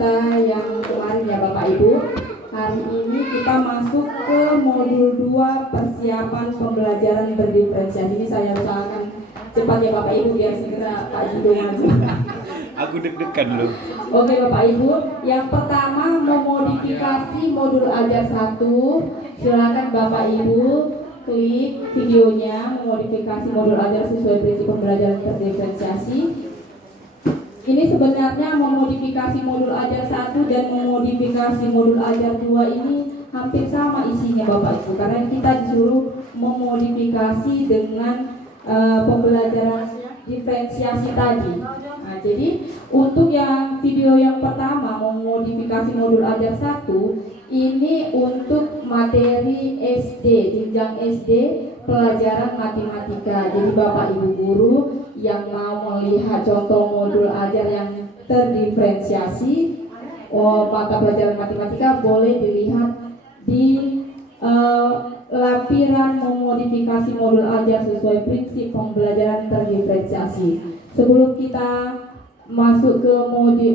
kita yang kemarin ya Bapak Ibu. Hari ini kita masuk ke modul 2 persiapan pembelajaran berdiferensiasi. Ini saya usahakan cepat ya Bapak Ibu biar segera Pak Jido maju. Aku deg-degan loh. Oke Bapak Ibu, yang pertama memodifikasi modul ajar 1. Silakan Bapak Ibu klik videonya memodifikasi modul ajar sesuai prinsip pembelajaran berdiferensiasi. Ini sebenarnya memodifikasi modul ajar 1 dan memodifikasi modul ajar 2 ini hampir sama isinya Bapak Ibu, karena kita disuruh memodifikasi dengan pembelajaran diferensiasi tadi. Nah, jadi untuk yang video yang pertama memodifikasi modul ajar 1 ini untuk materi SD, jenjang SD pelajaran matematika. Jadi Bapak Ibu guru yang mau melihat contoh modul ajar yang terdiferensiasi mata pelajaran matematika boleh dilihat di lampiran memodifikasi modul ajar sesuai prinsip pembelajaran terdiferensiasi. Sebelum kita masuk ke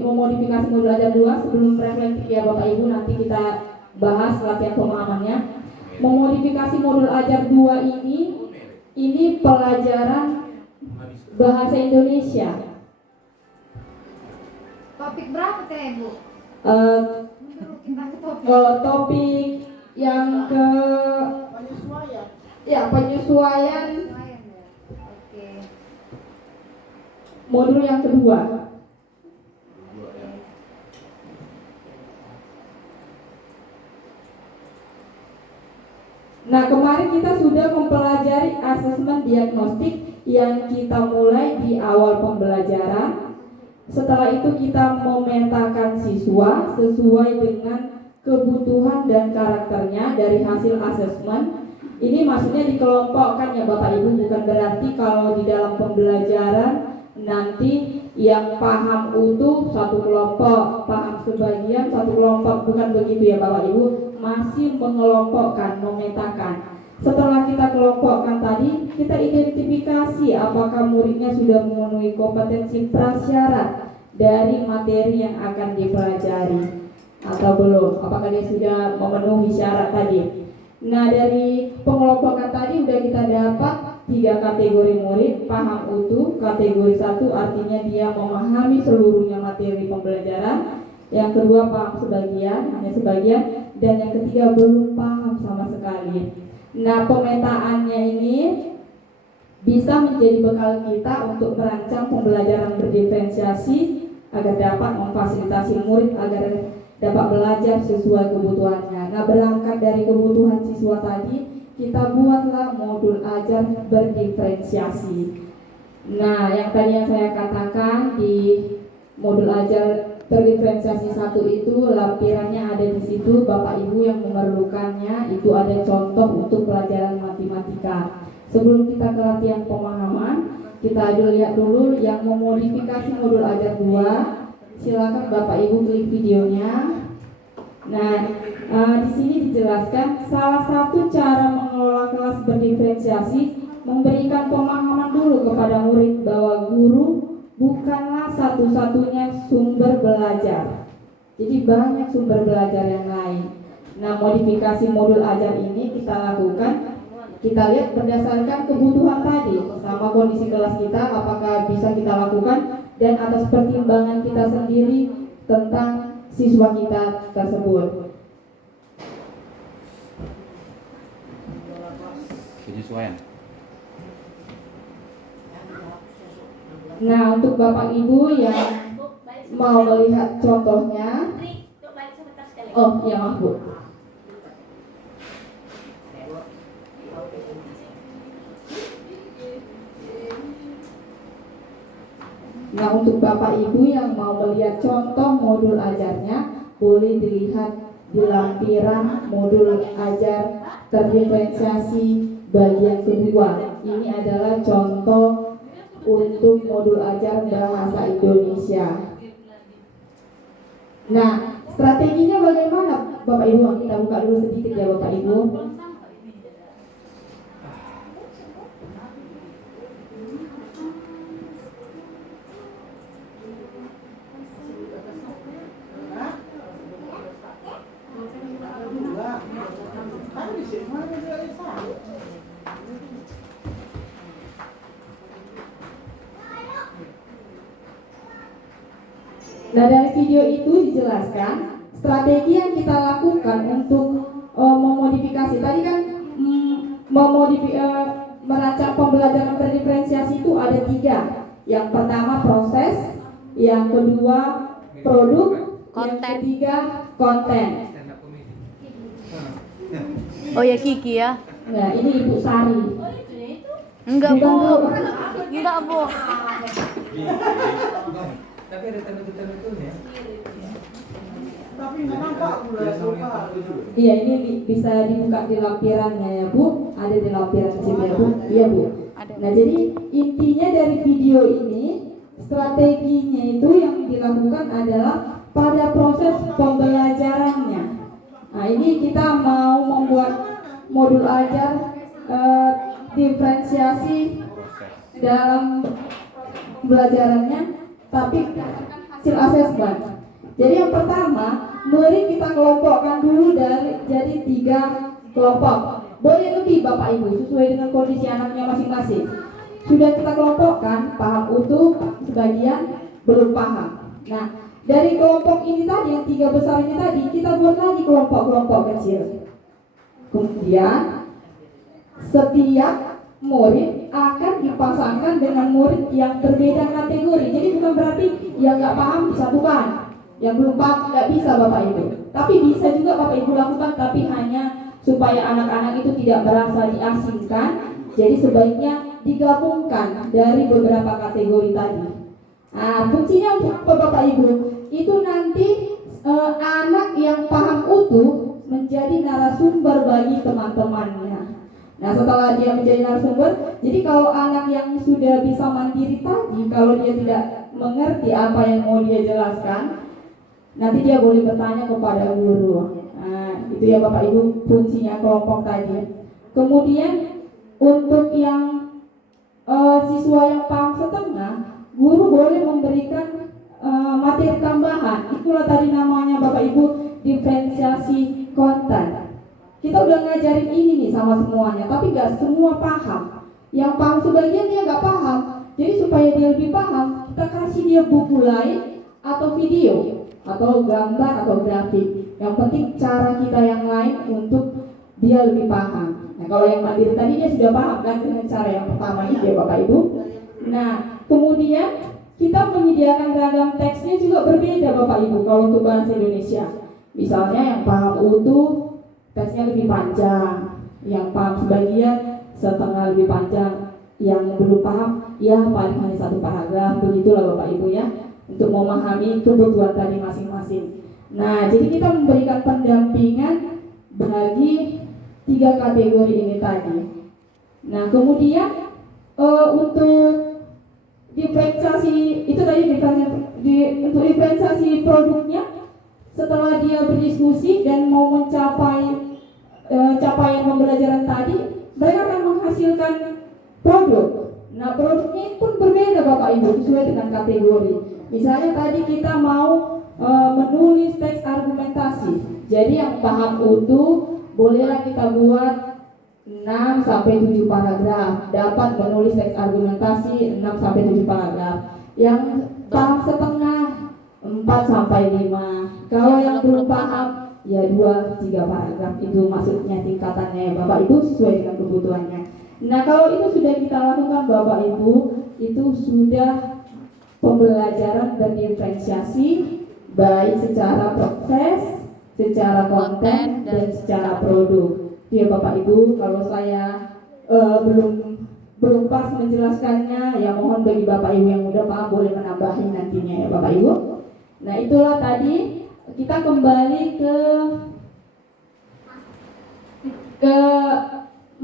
memodifikasi modul ajar 2, sebelum refleksi ya Bapak Ibu, nanti kita bahas latihan pemahamannya. Memodifikasi modul ajar 2 ini pelajaran bahasa Indonesia. Topik berapa teh Bu? Topik yang ke penyesuaian. Oke. Modul yang kedua. Nah, kemarin kita sudah mempelajari asesmen diagnostik yang kita mulai di awal pembelajaran. Setelah itu kita memetakan siswa sesuai dengan kebutuhan dan karakternya dari hasil asesmen. Ini maksudnya dikelompokkan ya Bapak Ibu, bukan berarti kalau di dalam pembelajaran nanti yang paham utuh satu kelompok, paham sebagian satu kelompok, bukan begitu ya Bapak Ibu, masih mengelompokkan, memetakan. Setelah kita kelompokkan tadi, kita identifikasi apakah muridnya sudah memenuhi kompetensi prasyarat dari materi yang akan dipelajari atau belum, apakah dia sudah memenuhi syarat tadi. Nah, dari pengelompokan tadi sudah kita dapat 3 kategori murid: paham utuh, kategori 1 artinya dia memahami seluruhnya materi pembelajaran, yang kedua paham sebagian, hanya sebagian, dan yang ketiga belum paham sama sekali. Nah, pemetaannya ini bisa menjadi bekal kita untuk merancang pembelajaran berdiferensiasi agar dapat memfasilitasi murid agar dapat belajar sesuai kebutuhannya. Nah, berangkat dari kebutuhan siswa tadi, kita buatlah modul ajar berdiferensiasi. Nah, yang tadi yang saya katakan di modul ajar terdiferensiasi 1 itu lampirannya ada di situ. Bapak Ibu yang memerlukannya itu ada contoh untuk pelajaran matematika. Sebelum kita ke latihan pemahaman, kita lihat dulu yang memodifikasi modul ajar 2. Silakan Bapak Ibu klik videonya. Nah, di sini dijelaskan salah satu cara mengelola kelas berdiferensiasi memberikan pemahaman dulu kepada murid bahwa guru bukanlah satu-satunya sumber belajar. Jadi banyak sumber belajar yang lain. Nah, modifikasi modul ajar ini kita lakukan, kita lihat berdasarkan kebutuhan tadi, sama kondisi kelas kita, apakah bisa kita lakukan, dan atas pertimbangan kita sendiri tentang siswa kita tersebut. Penyesuaian. Nah, untuk Bapak Ibu yang mau melihat contohnya, oh ya maaf Bu. Nah, untuk Bapak Ibu yang mau melihat contoh modul ajarnya, boleh dilihat di lampiran modul ajar terdiferensiasi bagian kedua. Ini adalah contoh untuk modul ajar bahasa Indonesia. Nah, strateginya bagaimana Bapak Ibu? Kita buka dulu sedikit ya Bapak Ibu. Nah, dari video itu dijelaskan strategi yang kita lakukan untuk memodifikasi. Tadi kan merancang pembelajaran berdiferensiasi itu ada 3. Yang pertama proses, yang kedua produk, yang ketiga konten. Oh ya Kiki ya? Nah, ini Ibu Sari. Enggak Bu. Enggak Bu. Tapi ada tanda-tanda. Tapi nggak nampak Iya, ini bisa dibuka di lampirannya ya Bu. Ada di lampiran sini ya Bu. Iya Bu. Nah, jadi intinya dari video ini strateginya itu yang dilakukan adalah pada proses pembelajarannya. Nah, ini kita mau membuat modul ajar diferensiasi dalam pembelajarannya, tapi berdasarkan hasil asesmen. Jadi yang pertama, murid kita kelompokkan dulu jadi 3 kelompok. Boleh lebih Bapak Ibu sesuai dengan kondisi anaknya masing-masing. Sudah kita kelompokkan, paham utuh, sebagian belum paham. Nah, dari kelompok ini tadi yang 3 besar ini tadi, kita buat lagi kelompok-kelompok kecil. Kemudian setiap murid akan dipasangkan dengan murid yang berbeda kategori. Jadi bukan berarti yang nggak paham disatukan, yang belum paham nggak bisa Bapak Ibu. Tapi bisa juga Bapak Ibu lakukan, tapi hanya supaya anak-anak itu tidak merasa diasingkan. Jadi sebaiknya digabungkan dari beberapa kategori tadi. Nah, fungsinya untuk apa Bapak Ibu? Itu nanti anak yang paham utuh menjadi narasumber bagi teman-temannya. Nah, setelah dia menjadi narasumber, jadi kalau anak yang sudah bisa mandiri tadi, kalau dia tidak mengerti apa yang mau dia jelaskan, nanti dia boleh bertanya kepada guru. Nah, itu ya Bapak Ibu fungsinya kelompok tadi. Kemudian untuk yang siswa yang paham setengah, guru boleh memberikan materi tambahan. Itulah tadi namanya Bapak Ibu diferensiasi konten. Kita udah ngajarin ini nih sama semuanya, tapi gak semua paham. Yang paham sebagian dia gak paham. Jadi supaya dia lebih paham, kita kasih dia buku lain atau video atau gambar atau grafik. Yang penting cara kita yang lain untuk dia lebih paham. Nah, kalau yang mandiri tadi dia sudah paham kan dengan cara yang pertama itu ya Bapak Ibu. Nah, kemudian kita menyediakan ragam teksnya juga berbeda Bapak Ibu kalau untuk bahasa Indonesia. Misalnya yang paham utuh teksnya lebih panjang, yang paham sebagian setengah lebih panjang, yang belum paham ya paling hanya 1 paragraf. Begitulah Bapak Ibu ya, untuk memahami kebutuhan tadi masing-masing. Nah, jadi kita memberikan pendampingan bagi 3 kategori ini tadi. Nah, kemudian untuk diferensiasi itu tadi untuk diferensiasi produknya, setelah dia berdiskusi dan mau mencapai capaian pembelajaran tadi, mereka akan menghasilkan produk. Nah, produknya pun berbeda Bapak Ibu sesuai dengan kategori. Misalnya tadi kita mau menulis teks argumentasi. Jadi yang paham utuh bolehlah kita buat 6-7 paragraf. Dapat menulis teks argumentasi 6-7 paragraf. Yang paham setengah 4-5. Kalau yang belum paham ya 2-3 paragraf. Itu maksudnya tingkatannya Bapak Ibu sesuai dengan kebutuhannya. Nah, kalau itu sudah kita lakukan Bapak Ibu, itu sudah pembelajaran berdiferensiasi baik secara proses, secara konten, dan secara produk. Ya Bapak Ibu, kalau saya belum pas menjelaskannya, ya mohon bagi Bapak Ibu yang udah paham boleh menambahin nantinya ya Bapak Ibu. Nah, itulah tadi kita kembali ke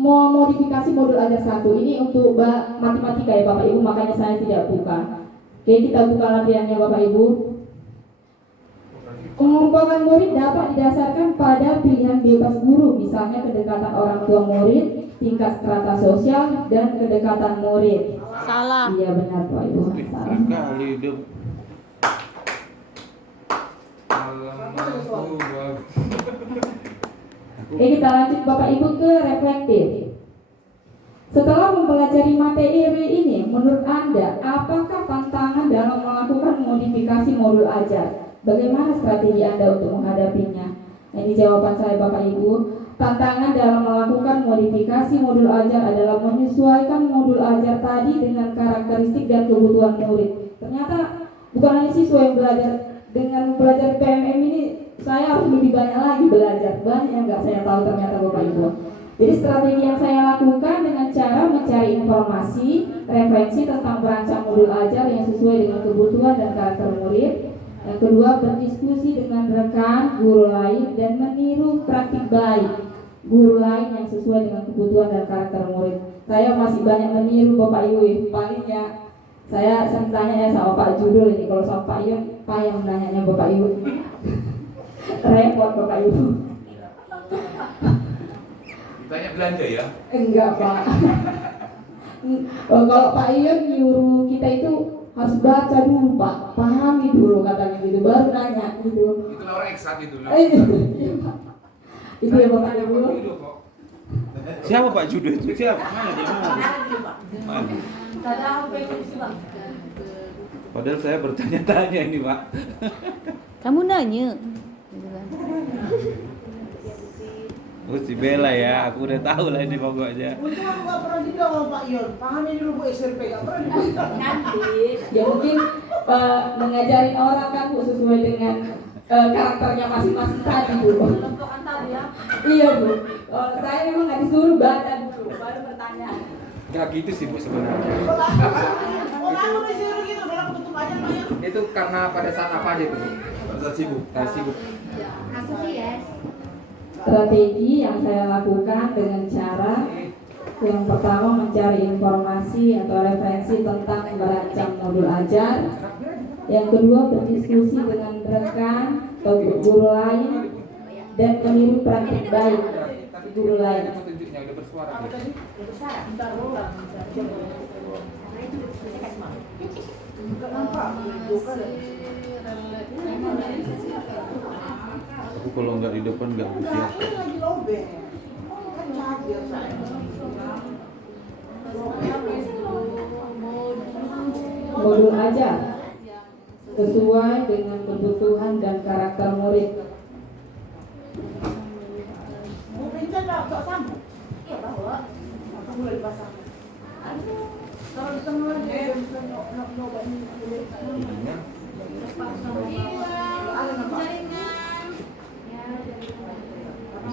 modifikasi modul ajar 1. Ini untuk matematika ya Bapak Ibu, makanya saya tidak buka. Oke, kita buka latihannya Bapak Ibu. Pengelompokan murid dapat didasarkan pada pilihan bebas guru, misalnya kedekatan orang tua murid, tingkat strata sosial, dan kedekatan murid. Salah. Iya benar Bapak Ibu. Salah. Kali dia Oke, kita lanjut Bapak Ibu ke reflektif. Setelah mempelajari materi ini, menurut Anda, apakah tantangan dalam melakukan modifikasi modul ajar. Bagaimana strategi Anda untuk menghadapinya? Nah, ini jawaban saya Bapak Ibu. Tantangan dalam melakukan modifikasi modul ajar adalah menyesuaikan modul ajar tadi dengan karakteristik dan kebutuhan murid. Ternyata bukan hanya siswa yang belajar, dengan belajar PMM ini saya harus lebih banyak lagi belajar. Banyak yang nggak saya tahu ternyata Bapak Ibu. Jadi strategi yang saya lakukan dengan cara mencari informasi, referensi tentang perancang modul ajar yang sesuai dengan kebutuhan dan karakter murid. Yang kedua, berdiskusi dengan rekan, guru lain, dan meniru praktik baik guru lain yang sesuai dengan kebutuhan dan karakter murid. Saya masih banyak meniru Bapak Ibu. Paling ya saya sering tanya ya sama Pak Judul ini. Kalau sama Pak Ion, payah menanyanya Bapak Ibu. Repot Bapak Ibu. Ditanya belanja ya? Enggak Pak. Kalau Pak Ion nyuruh kita itu harus baca dulu Pak, pahami dulu katanya gitu, baru nanya gitu. Itu orang eksat itu. Iya Pak. Itu ya Bapak Ibu. Siapa Pak Judo itu? Siapa? Mana dia? Mana? Padahal saya bertanya-tanya ini Pak. Kamu nanya. Oh si Bella ya, aku udah tahu lah ini pokoknya. Untung aku gak pernah dibilang sama Pak Ion. Pahami dulu Bu SMP, gak pernah dibilang. Ya mungkin mengajarin orang kan Bu sesuai dengan karakternya masing-masing tadi Bu. Iya Bu. Saya memang nggak disuruh baca dulu, baru bertanya. Gak gitu sih Bu sebenarnya. Kalau aku disuruh gitu, udah aku tutup aja Pak Ion. Itu karena pada saat apa aja tuh? Pada saat sibuk. Sibuk. Antusias. Strategi yang saya lakukan dengan cara yang pertama mencari informasi atau referensi tentang merancang modul ajar. Yang kedua berdiskusi dengan rekan atau guru lain dan meniru praktik baik guru lain. Tunjuknya udah bersuara. Aku kalau nggak di depan nggak bisa. Enggak, ini lagi lobeng. Kan cager saya. Modul ajar sesuai dengan kebutuhan dan karakter murid. Bu Rinca gak sambung? Iya bawa. Aku mulai dipasang. Kalau di tengah dia bisa nyobain boleh.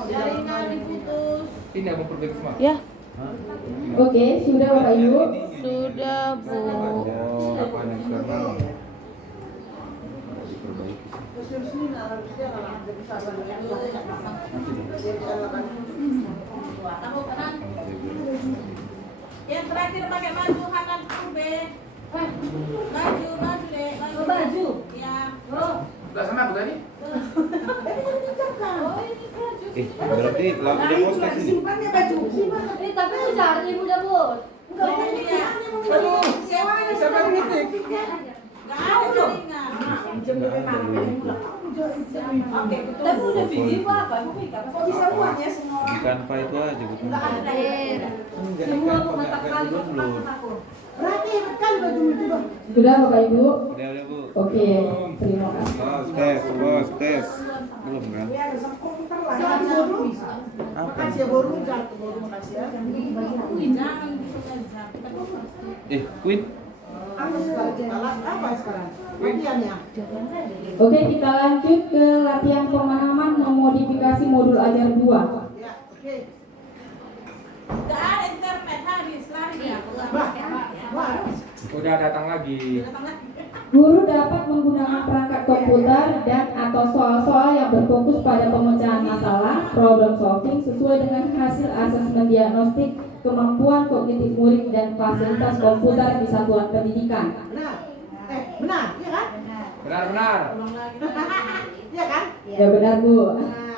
Jaringan diputus. Ini aku perbaiki semua. Ya, Oke, sudah Bapak Ibu. sudah Bu. Oh, apa yang eksternal? Terus sini harusnya kalau ada bisa Yang terakhir pakai baju hakan kube. Baju deh. Baju. Ya. Udah sana bukan ini? Oh ini baju. Berarti lagu udah podcast ini. simpannya baju, simpan. Ini tapi usaha ibu udah bos. Enggak mau Iya. Aduh, sewanya Siapa yang ngitik? Nggak ada jaringan. Tapi udah bikin apa? Kok bisa muat ya semua? Di Canva itu aja bukan. Enggak ada. Semua mata kali download. Berarti kan baju itu bang. Sudah Bapak Ibu. Udah Bu. Oke, terima kasih. Bos, tes. Belum kan? Ya ada sama komputer lah. Jangan boru. Makasih ya boru, jangan boru makasih ya. Jangan gitu aja. Queen. Apa sekarang? Alat apa sekarang? Latihannya. Oke, kita lanjut ke latihan pemahaman memodifikasi modul ajar 2. Ya, oke. Nggak ada internet habis lari ya. Wah, Udah datang lagi. Guru dapat menggunakan perangkat komputer dan atau soal-soal yang berfokus pada pemecahan masalah, problem solving sesuai dengan hasil asesmen diagnostik kemampuan kognitif murid dan fasilitas komputer di satuan pendidikan. benar. Benar, iya kan? Benar. Iya kan? Ya benar Bu. Nah.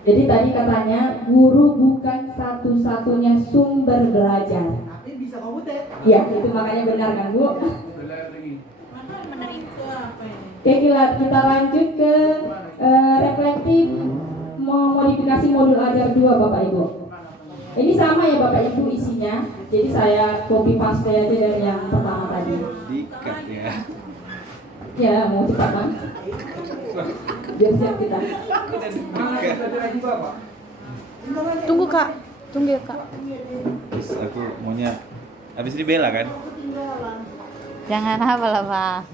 Jadi tadi katanya guru bukan satu-satunya sumber belajar. Tapi bisa komputer. Ya, itu makanya benar kan Bu? Benar lagi. Oke, kita lanjut ke reflektif memodifikasi modul ajar 2 Bapak Ibu. Ini sama ya Bapak Ibu isinya. Jadi saya copy paste aja dari yang pertama tadi. Dikat ya. Ya, mau cepat Bang. Biar siap kita. Mana kita lagi Bapak? Tunggu Kak. Tunggu ya Kak. Terus aku maunya habis ini Bella kan? Jangan apa lah Bang.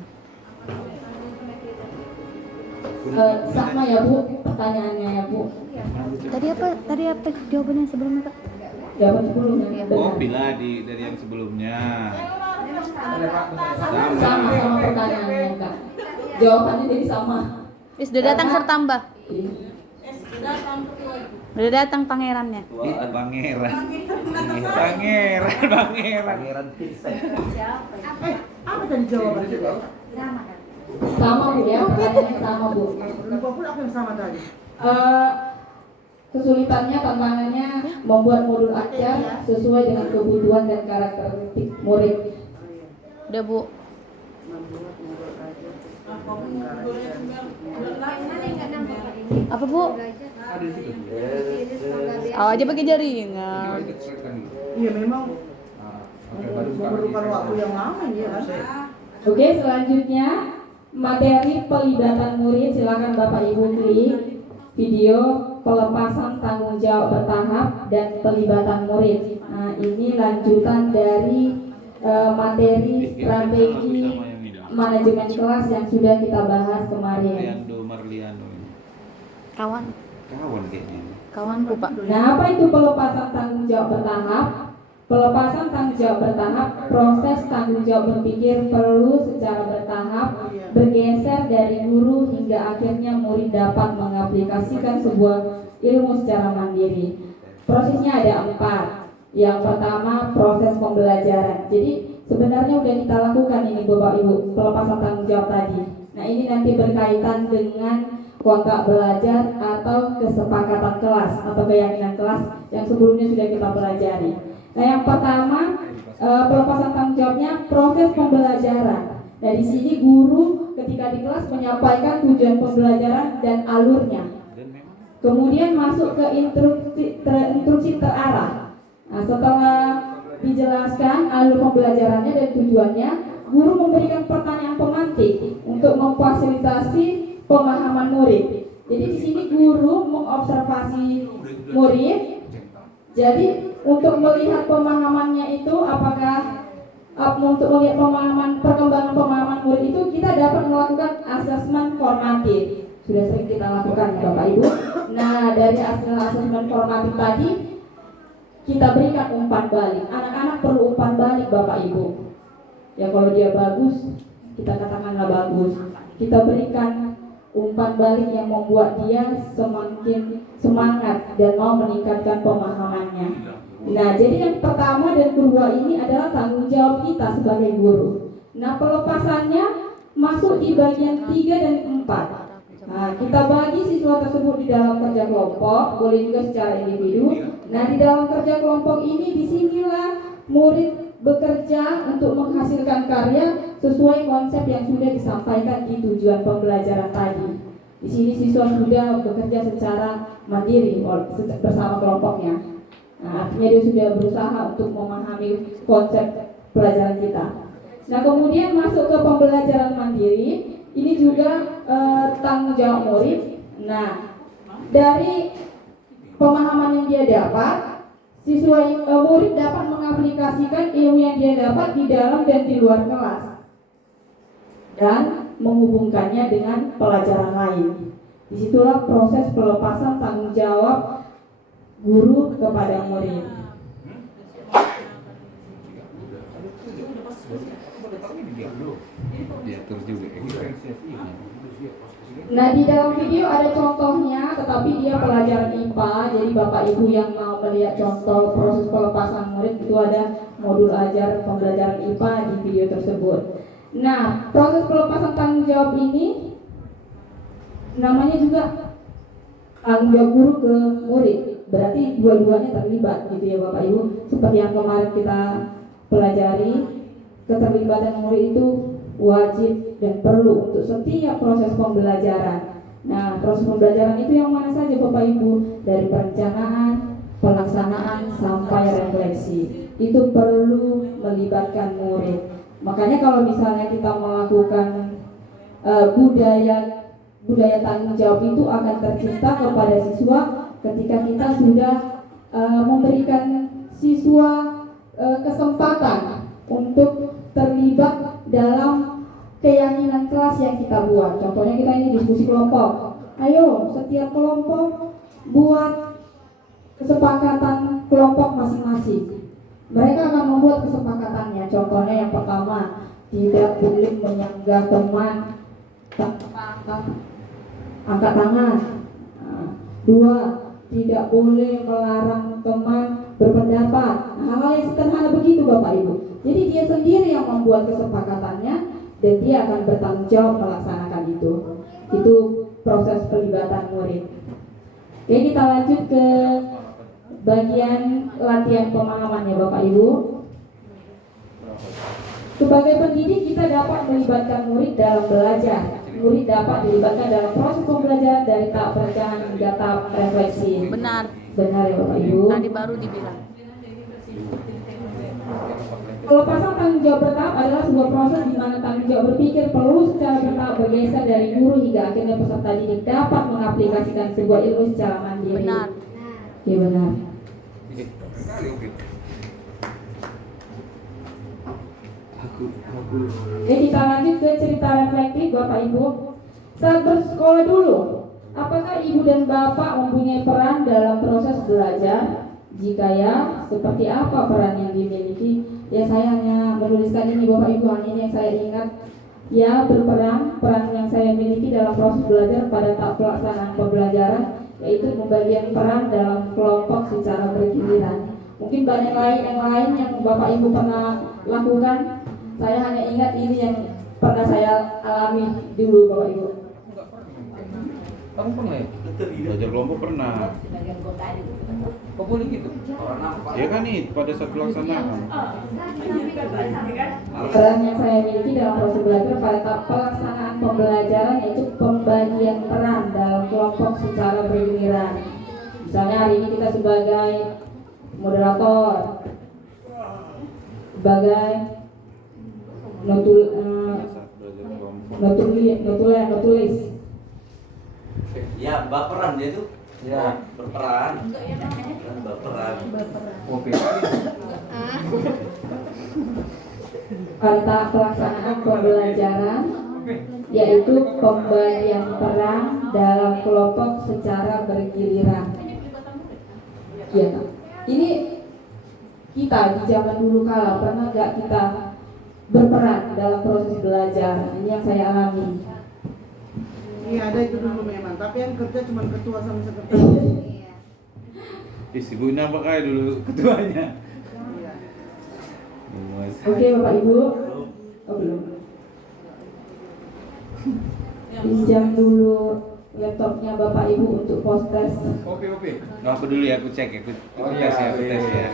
Sama ya Bu, pertanyaannya ya Bu. Tadi apa jawabannya sebelumnya Kak? Jawaban 10 ya. Oh, Benar. bila dari yang sebelumnya. Sama pertanyaannya Kak. Jawabannya jadi sama. Sudah datang serta mbah. Sudah sampai Udah datang pangerannya. Pangeran. Pangeran. Apa tadi jawabannya? Sama Bu ya, pertanyaannya sama Bu. Lupa pula apa yang sama tadi. Kesulitannya, tantangannya membuat modul ajar sesuai dengan kebutuhan dan karakteristik murid. Udah Bu. Apa Bu? Ada di situ. Oh, aja pakai jaringan. Iya memang Oke, baru buka memerlukan lagi. waktu yang lama ya kan. Oke, selanjutnya materi pelibatan murid. Silakan Bapak Ibu klik video pelepasan tanggung jawab bertahap dan pelibatan murid. Nah, ini lanjutan dari materi strategi manajemen kelas yang sudah kita bahas kemarin. Marliando ini. Kawan. Kawan kayaknya. Kawanku Pak. Nah, apa itu pelepasan tanggung jawab bertahap? Pelepasan tanggung jawab bertahap, proses tanggung jawab berpikir perlu secara bertahap bergeser dari guru hingga akhirnya murid dapat mengaplikasikan sebuah ilmu secara mandiri. Prosesnya ada 4. Yang pertama, proses pembelajaran. Jadi sebenarnya udah kita lakukan ini Bapak Ibu, pelepasan tanggung jawab tadi. Nah, ini nanti berkaitan dengan kontrak belajar atau kesepakatan kelas atau keyakinan kelas yang sebelumnya sudah kita pelajari. Nah, yang pertama pelepasan tanggung jawabnya proses pembelajaran. Nah, di sini guru ketika di kelas menyampaikan tujuan pembelajaran dan alurnya. Kemudian masuk ke instruksi terarah. Nah, setelah dijelaskan alur pembelajarannya dan tujuannya, guru memberikan pertanyaan pemantik untuk memfasilitasi pemahaman murid. Jadi di sini guru mengobservasi murid. Jadi untuk melihat pemahamannya itu apakah untuk melihat perkembangan pemahaman murid itu kita dapat melakukan asesmen formatif. Sudah sering kita lakukan Bapak Ibu. Nah, dari hasil asesmen formatif tadi kita berikan umpan balik. Anak-anak perlu umpan balik Bapak Ibu. Ya kalau dia bagus, kita katakanlah bagus. Kita berikan umpan balik yang membuat dia semakin semangat dan mau meningkatkan pemahamannya. Nah, jadi yang pertama dan kedua ini adalah tanggung jawab kita sebagai guru. Nah, pelepasannya masuk di bagian 3 dan 4. Nah, kita bagi siswa tersebut di dalam kerja kelompok, boleh juga secara individu. Nah, di dalam kerja kelompok ini disinilah murid bekerja untuk menghasilkan karya sesuai konsep yang sudah disampaikan di tujuan pembelajaran tadi. Di sini siswa sudah bekerja secara mandiri bersama kelompoknya. Nah, artinya dia sudah berusaha untuk memahami konsep pelajaran kita. Nah, kemudian masuk ke pembelajaran mandiri. Ini juga tanggung jawab murid. Nah, dari pemahaman yang dia dapat, siswa murid dapat mengaplikasikan ilmu yang dia dapat di dalam dan di luar kelas dan menghubungkannya dengan pelajaran lain. Disitulah proses pelepasan tanggung jawab guru kepada murid. Diatur juga kayak gitu. Nah, di dalam video ada contohnya, tetapi dia pelajaran IPA. Jadi Bapak Ibu yang mau melihat contoh proses pelepasan murid itu ada modul ajar pembelajaran IPA di video tersebut. Nah, proses pelepasan tanggung jawab ini namanya juga tanggung jawab guru ke murid. Berarti dua-duanya terlibat gitu ya Bapak Ibu. Seperti yang kemarin kita pelajari, keterlibatan murid itu wajib dan perlu untuk setiap proses pembelajaran. Nah, proses pembelajaran itu yang mana saja Bapak Ibu? Dari perencanaan, pelaksanaan, sampai refleksi. Itu perlu melibatkan murid. Makanya kalau misalnya kita melakukan budaya tanggung jawab itu akan tercipta kepada siswa ketika kita sudah memberikan siswa kesempatan untuk terlibat dalam keyakinan kelas yang kita buat. Contohnya kita ini diskusi kelompok. Ayo setiap kelompok buat kesepakatan kelompok masing-masing. Mereka akan membuat kesepakatannya. Contohnya yang pertama, tidak boleh menyanggah teman tanpa angkat tangan. Dua, tidak boleh melarang teman berpendapat. Hal-hal yang sederhana begitu Bapak Ibu. Jadi dia sendiri yang membuat kesepakatannya dan dia akan bertanggung jawab melaksanakan itu. Itu proses pelibatan murid. Oke, kita lanjut ke bagian latihan pemahaman ya Bapak Ibu. Sebagai pendidik kita dapat melibatkan murid dalam belajar. Murid dapat dilibatkan dalam proses pembelajaran dari tahap perencanaan hingga tahap refleksi. Benar. Benar ya Bapak Ibu. Tadi baru dibilang. Pelepasan tanggung jawab bertahap adalah sebuah proses di mana tanggung jawab berpikir perlu secara bertahap bergeser dari guru hingga akhirnya peserta didik dapat mengaplikasikan sebuah ilmu secara mandiri. Benar. Ya benar. Oke, kita lanjut ke cerita reflektif Bapak Ibu. Saat bersekolah dulu, apakah ibu dan bapak mempunyai peran dalam proses belajar? Jika ya, seperti apa peran yang dimiliki? Ya saya hanya menuliskan ini Bapak Ibu, hanya ini yang saya ingat. Ya berperan, peran yang saya miliki dalam proses belajar pada tahap pelaksanaan pembelajaran yaitu pembagian peran dalam kelompok secara bergiliran. Mungkin banyak yang lain yang Bapak Ibu pernah lakukan. Saya hanya ingat ini yang pernah saya alami dulu Bapak Ibu. Kamu pernah ya? Belajar kelompok pernah. Kok boleh gitu? Ya kan nih pada saat pelaksanaan. Peran yang saya miliki dalam proses belajar pada tahap pelaksanaan pembelajaran yaitu pembagian peran dalam kelompok secara bergiliran. Misalnya hari ini kita sebagai moderator, sebagai notulis. Ya, baperan dia tuh. Ya. Berperan. Baperan. Oke. Pada tahap pelaksanaan pembelajaran yaitu pembagian peran dalam kelompok secara bergiliran. Ya, ini kita di zaman dulu kala pernah nggak kita berperan dalam proses belajar? Ini yang saya alami. Iya ada itu dulu memang, tapi yang kerja cuma ketua sama sekretaris. Ibunya pakai dulu ketuanya. Iya. Oke Bapak Ibu. Oh belum. Pinjam dulu laptopnya Bapak Ibu untuk post test. Oke. Nggak peduli aku cek ya, aku tes ya, aku tes ya.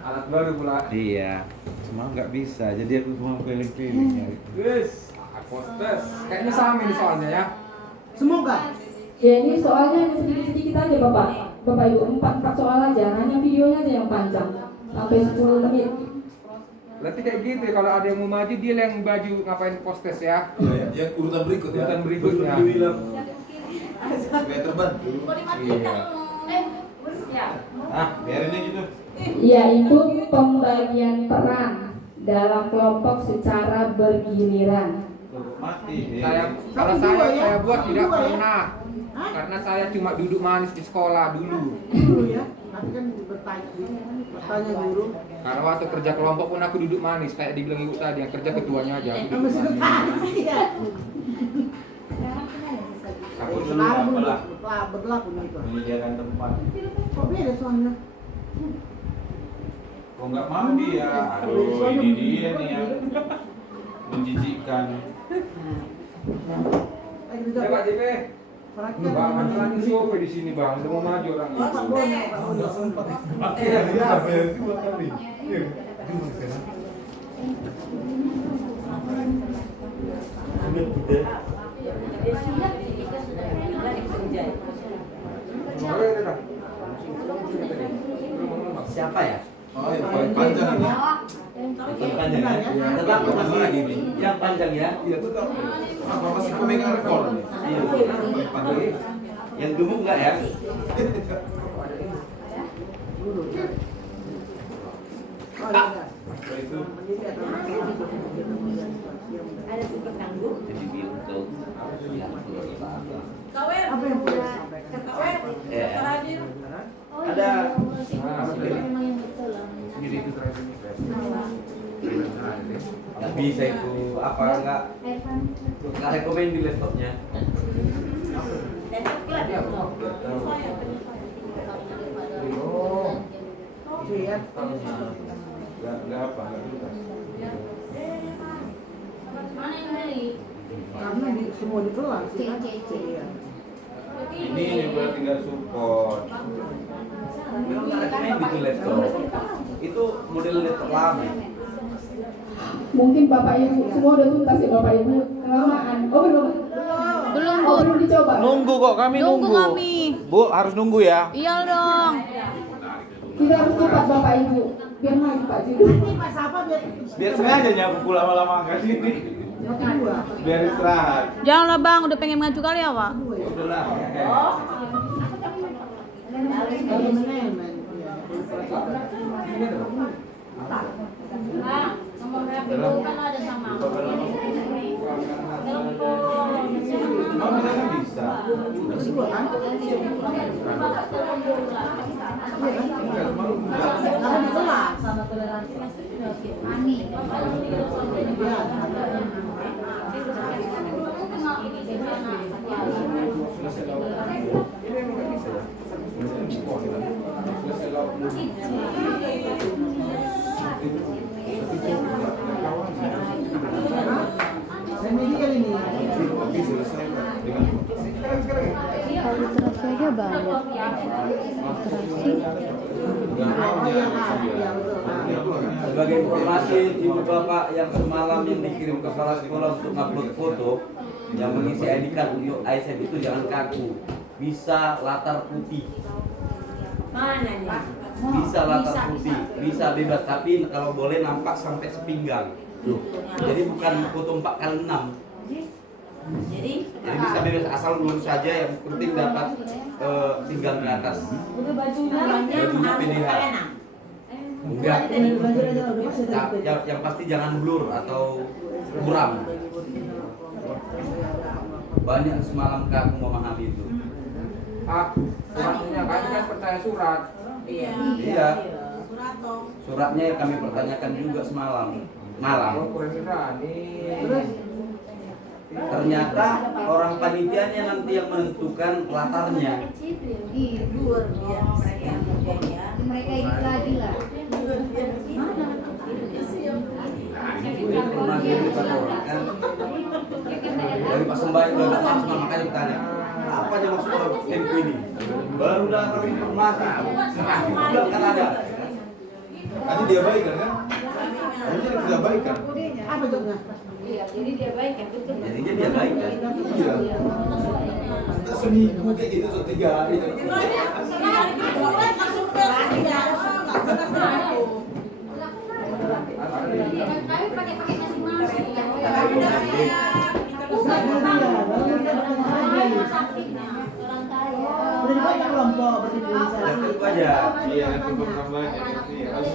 Alat baru pula. Iya, cuma nggak bisa, jadi aku cuma keliling-keliling ya. Yes. Postes. Kayaknya sama ini soalnya ya. Semoga. Ya ini soalnya hanya sedikit-sedikit aja Bapak. Bapak Ibu 4 soal aja, hanya videonya aja yang panjang sampai 10 menit. Berarti kayak gitu ya, kalau ada yang mau maju dia yang baju ngapain postes ya. Iya, yang urutan berikut ya. Urutan berikutnya. Supaya terbantu. Iya. Ah, biarin aja gitu. Yaitu pembagian peran dalam kelompok secara bergiliran. Mati. Kalau saya buat tidak pernah. Karena saya cuma duduk manis di sekolah dulu. Dulu ya, tapi kan bertanya guru. Karena waktu kerja kelompok pun aku duduk manis, kayak dibilang ibu tadi, yang kerja ketuanya aja. Aku Sama duduk manis. sekretaris iya. Aku dulu nggak pernah Berlaku itu. menyediakan tempat. Kok beda soalnya? Kok nggak mau dia? Aduh, ini dia nih yang menjijikkan. Ya Pak JP. Perhatian. Bang, ada lagi siapa di sini bang? Udah mau maju orang itu. Iya, dia apa yang 2 kali? Iya. Siapa ya? Oh, yang paling panjang ini. Itu kan panjang ya. Tetap masih yang panjang ya. Iya tetap. Apa masih pemegang rekor nih? Iya. Panjang. Yang gemuk enggak ya? Itu Jadi gitu. Kawer. Apa yang boleh? Kawer. Ya. Terakhir. Ada Jadi itu terakhir. nggak bisa itu apa nggak rekomend di laptopnya. Oh, Iya. Nggak apa, nggak tuntas. Mana yang beli? Karena semua di kelas. Iya. Ini berarti nggak support. Memang nggak rekomend itu laptop. Itu model laptop lama. Mungkin Bapak Ibu semua udah tuntas ya Bapak Ibu. Kelamaan. Oh belum. Belum, Oh Bu. belum dicoba. Nunggu kok, kami Nunggu nunggu. kami. Bu, harus nunggu ya. Iya dong. Kita harus cepat Bapak Ibu. Biar maju Pak Juni. Nanti Mas apa biar Biar sengaja nyapu lama-lama ke sini. yang kedua. Biar istirahat. Janganlah Bang, udah pengen maju kali ya, Pak. Udah lah. Kalau manajemen. Ah, nomor HP itu kan ada sama. Oh, bisa bisa. Kedua kan? Karena di kelas. Dan ini kali ini. Tapi selesai dengan Kalau literasi aja banyak. Literasi. Oh iya, iya betul. Sebagai informasi ibu bapak yang semalam yang dikirim ke kepala sekolah untuk ngupload foto yang mengisi ID card untuk ASN itu jangan kaku, bisa latar putih, Mana nih? bisa latar putih, bisa bebas, tapi kalau boleh nampak sampai sepinggang. Loh, jadi bukan foto 4x6. Jadi Jadi bisa bebas asal lurus saja, yang penting dapat pinggang ke atas. Bajunya PDH. Enggak. Belajar aja lah, udah pasti ada. Yang pasti jangan blur atau buram. Banyak semalam kaku memahami itu. suratnya kan percaya surat. iya. Iya. Surat toh. Suratnya yang kami pertanyakan juga semalam. Malam. Kalau kurang berani. Terus Ternyata orang panitianya nanti yang menentukan latarnya. Luar biasa yang ya. Mereka ini lagi lah. Ini pernah dilakukan orang kan. Dari Pak Sembai udah gak maaf, makanya bertanya. Apa aja maksud orang tempo ini? Baru dapat informasi. Udah kan ada. Nanti dia baik kan? Nanti dia baik kan? apa jawabnya? Iya, jadi dia baik ya betul. Jadinya dia baik kan. Iya. Kita seminggu kayak gitu 3 hari. Kami pakai masing-masing. Orang kaya. Udah dibaca kelompok berarti bisa. Itu aja. Iya, nanti program banyak. Iya, harus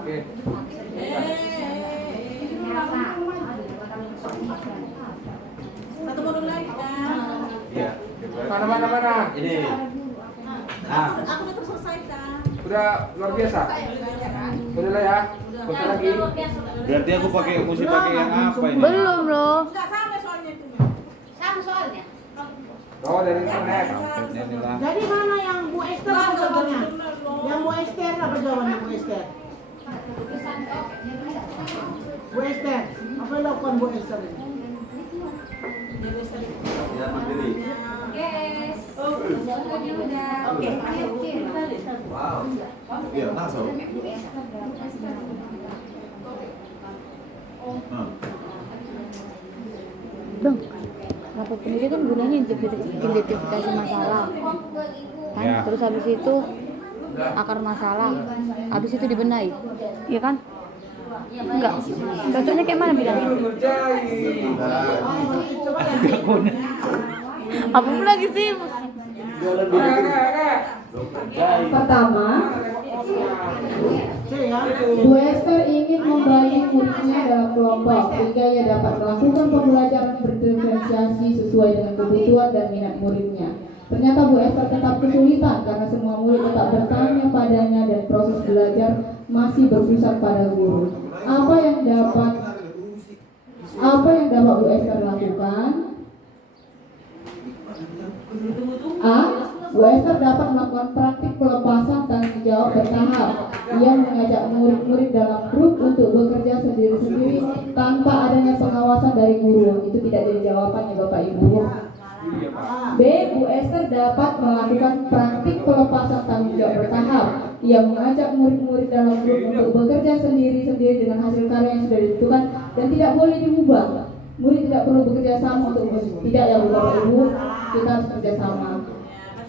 Oke. Satu modul lagi kan. Iya. Mana. Ini. Aku udah terselesaikan. Udah luar biasa. Udah lah ya. Besar lagi. Berarti aku mesti pakai yang apa ini? Belum loh. Enggak sama soalnya itu. Sama soalnya. Bawa dari internet. Pampletnya ini lah. Jadi mana yang Bu Esther apa jawabannya? Yang Bu Esther apa jawabannya Bu Esther? Bu Esther, apa yang dilakukan Bu Esther ini? Ya mandiri. Yes. Soalnya udah. Oke. Wow. Iya, nasal. Nah. Dong. Berapa apapun itu kan gunanya identifikasi masalah kan, Ya. terus habis itu akar masalah, habis itu dibenahi, iya kan? Enggak, cocoknya kayak mana bilangnya? Apa lagi sih? Pertama, Bu Esther ingin membagi muridnya dalam kelompok sehingga ia dapat melakukan pembelajaran berdiferensiasi sesuai dengan kebutuhan dan minat muridnya. Ternyata Bu Esther tetap kesulitan karena semua murid tetap bertanya padanya dan proses belajar masih berpusat pada guru. Apa yang dapat Bu Esther lakukan? A. Bu Esther dapat melakukan praktik pelepasan tanggung jawab bertahap. Ia mengajak murid-murid dalam grup untuk bekerja sendiri-sendiri tanpa adanya pengawasan dari guru. Itu tidak jadi jawabannya Bapak Ibu. B. Bu Esther dapat melakukan praktik pelepasan tanggung jawab bertahap. Ia mengajak murid-murid dalam grup untuk bekerja sendiri-sendiri dengan hasil karya yang sudah ditentukan dan tidak boleh diubah. Murid tidak perlu bekerja sama untuk tidak ya Bapak Ibu, kita harus kerja sama.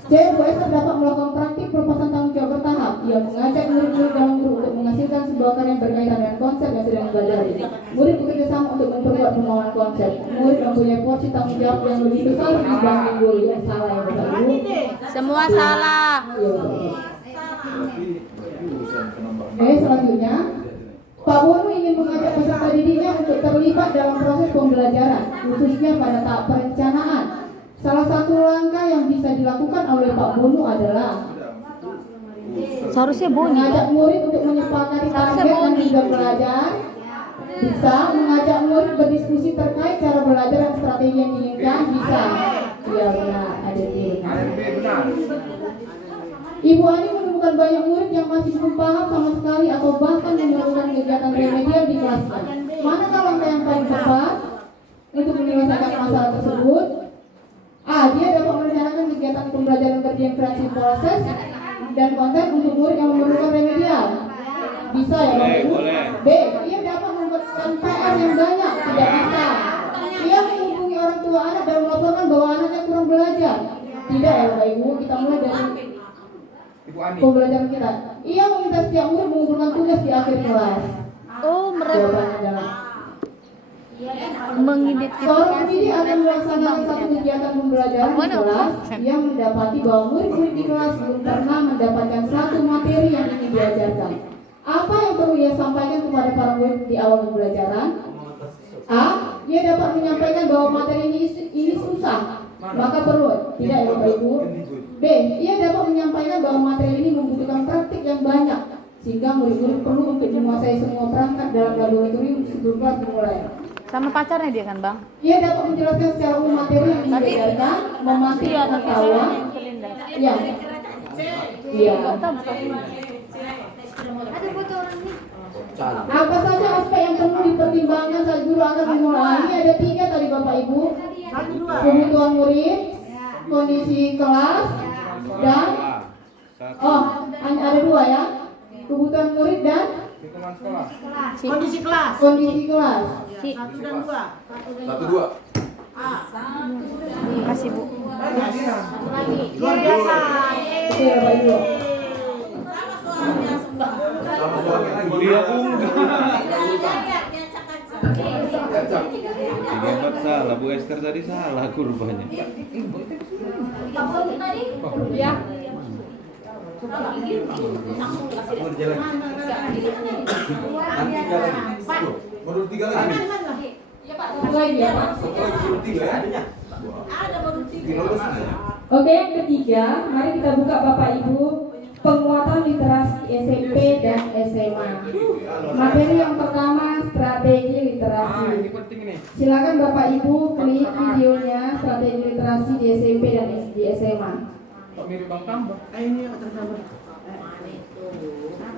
C. Bu Esther dapat melakukan praktik pelepasan tanggung jawab bertahap. Ia mengajak murid-murid dalam grup untuk menghasilkan sebuah karya yang berkaitan dengan konsep yang sedang dipelajari. Murid bekerja sama untuk memperkuat pemahaman konsep. Murid mempunyai porsi tanggung jawab yang lebih besar dibanding guru. Yang salah ya Bapak Ibu. Semua salah. Ya, selanjutnya, Pak Bono ingin mengajak peserta didiknya untuk terlibat dalam proses pembelajaran, khususnya pada tahap perencanaan. Salah satu langkah yang bisa dilakukan oleh Pak Bono adalah Seharusnya Boni. mengajak murid untuk menyepakati target dan tujuan belajar. Bisa mengajak murid berdiskusi terkait cara belajar dan strategi yang diinginkan. Bisa. Iya benar, ada di benar. Ibu Ani menemukan banyak murid yang masih belum paham sama sekali atau bahkan melakukan kegiatan remedial di kelasnya. Manakah langkah yang paling tepat untuk menyelesaikan masalah tersebut? A. Dia dapat merencanakan kegiatan pembelajaran berdiferensiasi proses dan konten untuk murid yang memerlukan remedial. Bisa ya Bapak Ibu? B. Ia dapat membuatkan PR yang banyak. Tidak bisa. Ia menghubungi orang tua anak dan melaporkan bahwa anaknya kurang belajar. Tidak ya Bapak Ibu, kita mulai dari pembelajaran kita. Ia meminta setiap murid mengumpulkan tugas di akhir kelas. Oh, mereka Jawabannya adalah mengidentifikasi. seorang pendidik akan melaksanakan satu kegiatan pembelajaran di kelas yang mendapati bahwa murid-murid di kelas belum pernah mendapatkan satu materi yang ingin diajarkan. Apa yang perlu ia sampaikan kepada para murid di awal pembelajaran? A. Ia dapat menyampaikan bahwa materi ini susah, maka perlu. Tidak ya Bapak Ibu. B. Ia dapat menyampaikan bahwa materi ini membutuhkan praktik yang banyak, sehingga murid-murid perlu untuk menguasai semua perangkat dalam laboratorium sebelum kelas dimulai. Sama pacarnya dia kan Bang? Ia dapat menjelaskan secara umum materi yang diajarkan, memastikan pengetahuan. Ya. Iya. Ada foto orang ini. Apa saja aspek yang perlu dipertimbangkan saat guru akan memulai? Ini ada 3 tadi Bapak Ibu. Kebutuhan murid, kondisi kelas, dan ada 2 ya. Kebutuhan murid dan Kondisi kelas. kondisi kelas. Si. 1 dan 2. 1-2. Terima kasih Bu. Luar biasa. Oke Bapak Ibu. Sama suami lagi. Dia Tiga salah, Bu Esther tadi salah kurvanya. Ya. Mau jalan. Nanti 3 lagi. Menurut 3 lagi. Satu lagi ya Pak. Satu lagi suruh 3 ya. Adanya. Ada baru 3. 3 lulus aja. Oke, yang ketiga, mari kita buka Bapak Ibu penguatan literasi SMP dan SMA. Materi yang pertama strategi literasi. Ini penting nih. Silakan Bapak Ibu klik videonya strategi literasi di SMP dan di SMA. Kok mirip Bang Tambah? Ini yang tergambar.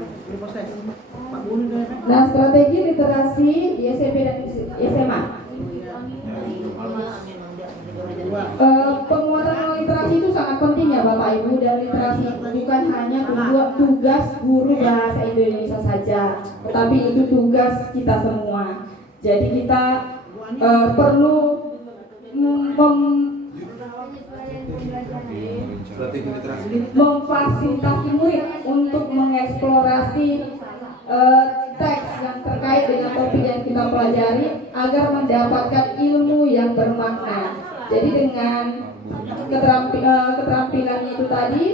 Ini proses. Pak Bulu kan. Nah, strategi literasi di SMP dan SMA. Penguatan literasi itu sangat penting ya Bapak Ibu, dan literasi bukan hanya tugas guru bahasa Indonesia saja, tetapi itu tugas kita semua. Jadi kita perlu Strategi literasi. memfasilitasi murid untuk mengeksplorasi teks yang terkait dengan topik yang kita pelajari agar mendapatkan ilmu yang bermakna. Jadi dengan keterampilannya itu tadi,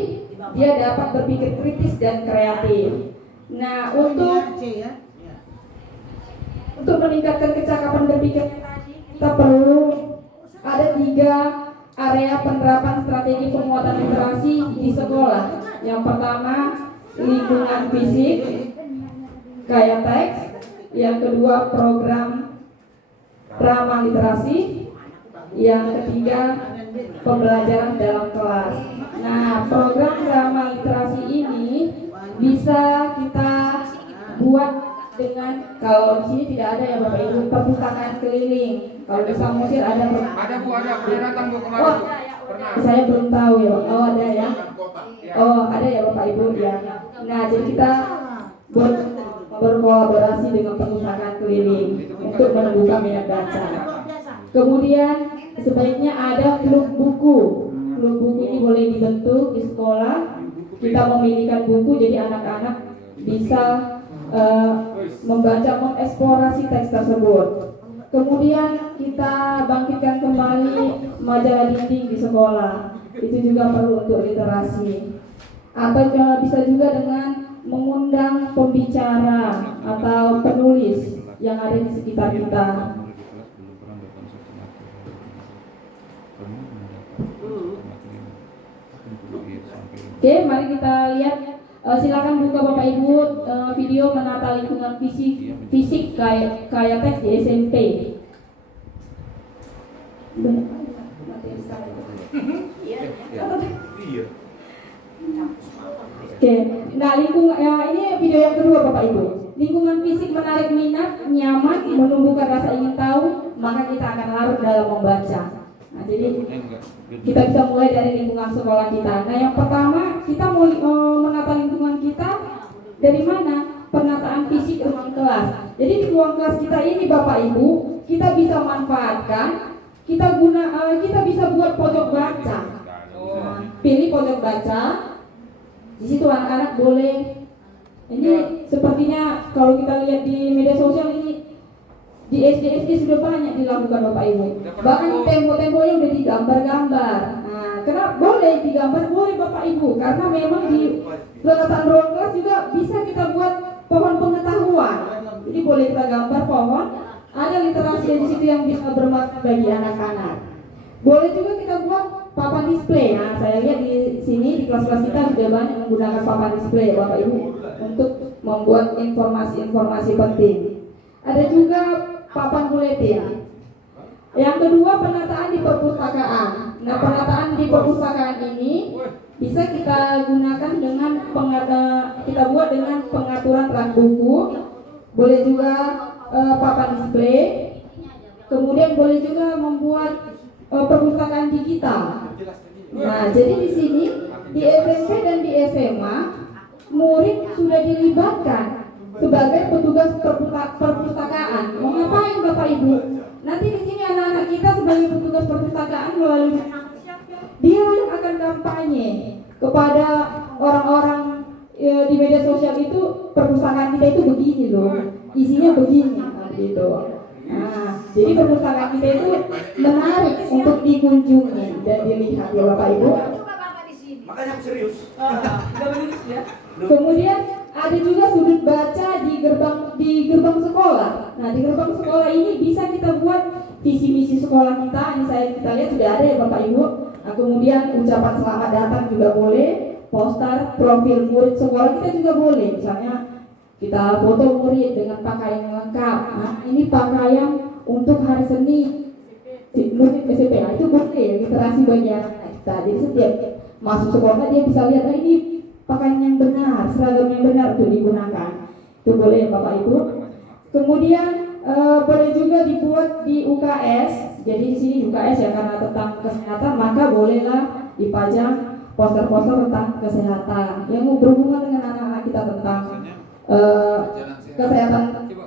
dia dapat berpikir kritis dan kreatif. Nah, untuk meningkatkan kecakapan berpikir tadi, kita perlu ada 3 area penerapan strategi penguatan literasi di sekolah. Yang pertama, lingkungan fisik, kayak teks. Yang kedua, program ramah literasi. Yang ketiga, pembelajaran dalam kelas. Nah, program ramah literasi ini bisa kita buat dengan, kalau di sini tidak ada ya Bapak Ibu, perpustakaan keliling. Kalau di Samosir ada. Ada Bu, ada. Pernah datang Bu kemarin. Oh, Pernah. saya belum tahu ya. Oh, ada ya. Oh, ada ya Bapak Ibu ya. Nah, jadi kita berkolaborasi dengan perpustakaan keliling untuk menumbuhkan minat baca. Kemudian sebaiknya ada klub buku. Klub buku ini boleh dibentuk di sekolah. Kita memilihkan buku jadi anak-anak bisa membaca, mengeksplorasi teks tersebut. Kemudian kita bangkitkan kembali majalah dinding di sekolah. Itu juga perlu untuk literasi. Atau bisa juga dengan mengundang pembicara atau penulis yang ada di sekitar kita. Oke, mari kita lihat. Silakan buka Bapak Ibu video menata lingkungan fisik kayak teks di SMP. Iya. Oke, nah ini video yang kedua Bapak Ibu. Lingkungan fisik menarik minat, nyaman, menumbuhkan rasa ingin tahu, maka kita akan larut dalam membaca. Nah, jadi kita bisa mulai dari lingkungan sekolah kita. Nah, yang pertama kita mau menata lingkungan kita dari mana? Penataan fisik ruang kelas. Jadi di ruang kelas kita ini Bapak Ibu, kita bisa manfaatkan, kita bisa buat pojok baca. Nah, pilih pojok baca. Di situ anak-anak boleh. Ini sepertinya kalau kita lihat di media sosial ini di SD sudah banyak dilakukan Bapak Ibu. Bahkan tembok-temboknya udah digambar-gambar. Nah, kenapa boleh digambar? Boleh Bapak Ibu, karena memang di penataan ruang kelas juga bisa kita buat pohon pengetahuan. Jadi boleh kita gambar pohon. Ada literasi di situ yang bisa bermanfaat bagi anak-anak. Boleh juga kita buat papan display. Nah, saya lihat di sini di kelas-kelas kita sudah banyak menggunakan papan display Bapak Ibu untuk membuat informasi-informasi penting. Ada juga papan buletin. Yang kedua, penataan di perpustakaan. Nah, penataan di perpustakaan ini bisa kita gunakan dengan kita buat dengan pengaturan rak buku. Boleh juga papan display. Kemudian boleh juga membuat perpustakaan digital. Nah, jadi di sini di SMP dan di SMA murid sudah dilibatkan sebagai petugas perpustakaan. Mau ngapain Bapak Ibu? Nanti di sini anak-anak kita sebagai petugas perpustakaan melalui dia yang akan kampanye kepada orang-orang di media sosial itu, perpustakaan kita itu begini loh, isinya begini gitu. Nah, jadi perpustakaan kita itu menarik untuk dikunjungi dan dilihat ya Bapak Ibu. Makanya aku serius. Kemudian ada juga sudut baca di gerbang sekolah. Nah, di gerbang sekolah ini bisa kita buat visi misi sekolah kita. Ini kita lihat sudah ada ya Bapak Ibu. Nah, kemudian ucapan selamat datang juga boleh, poster profil murid sekolah kita juga boleh. Misalnya kita foto murid dengan pakaian yang lengkap. Nah, ini pakaian untuk hari seni murid SMP. Nah, itu boleh literasi bagi anak-anak kita. Jadi setiap masuk sekolah dia bisa lihat, ini pakaian yang benar, seragam yang benar untuk digunakan. Itu boleh Bapak Ibu. Kemudian boleh juga dibuat di UKS. Jadi di sini UKS ya, karena tentang kesehatan, maka bolehlah dipajang poster-poster tentang kesehatan yang berhubungan dengan anak-anak kita tentang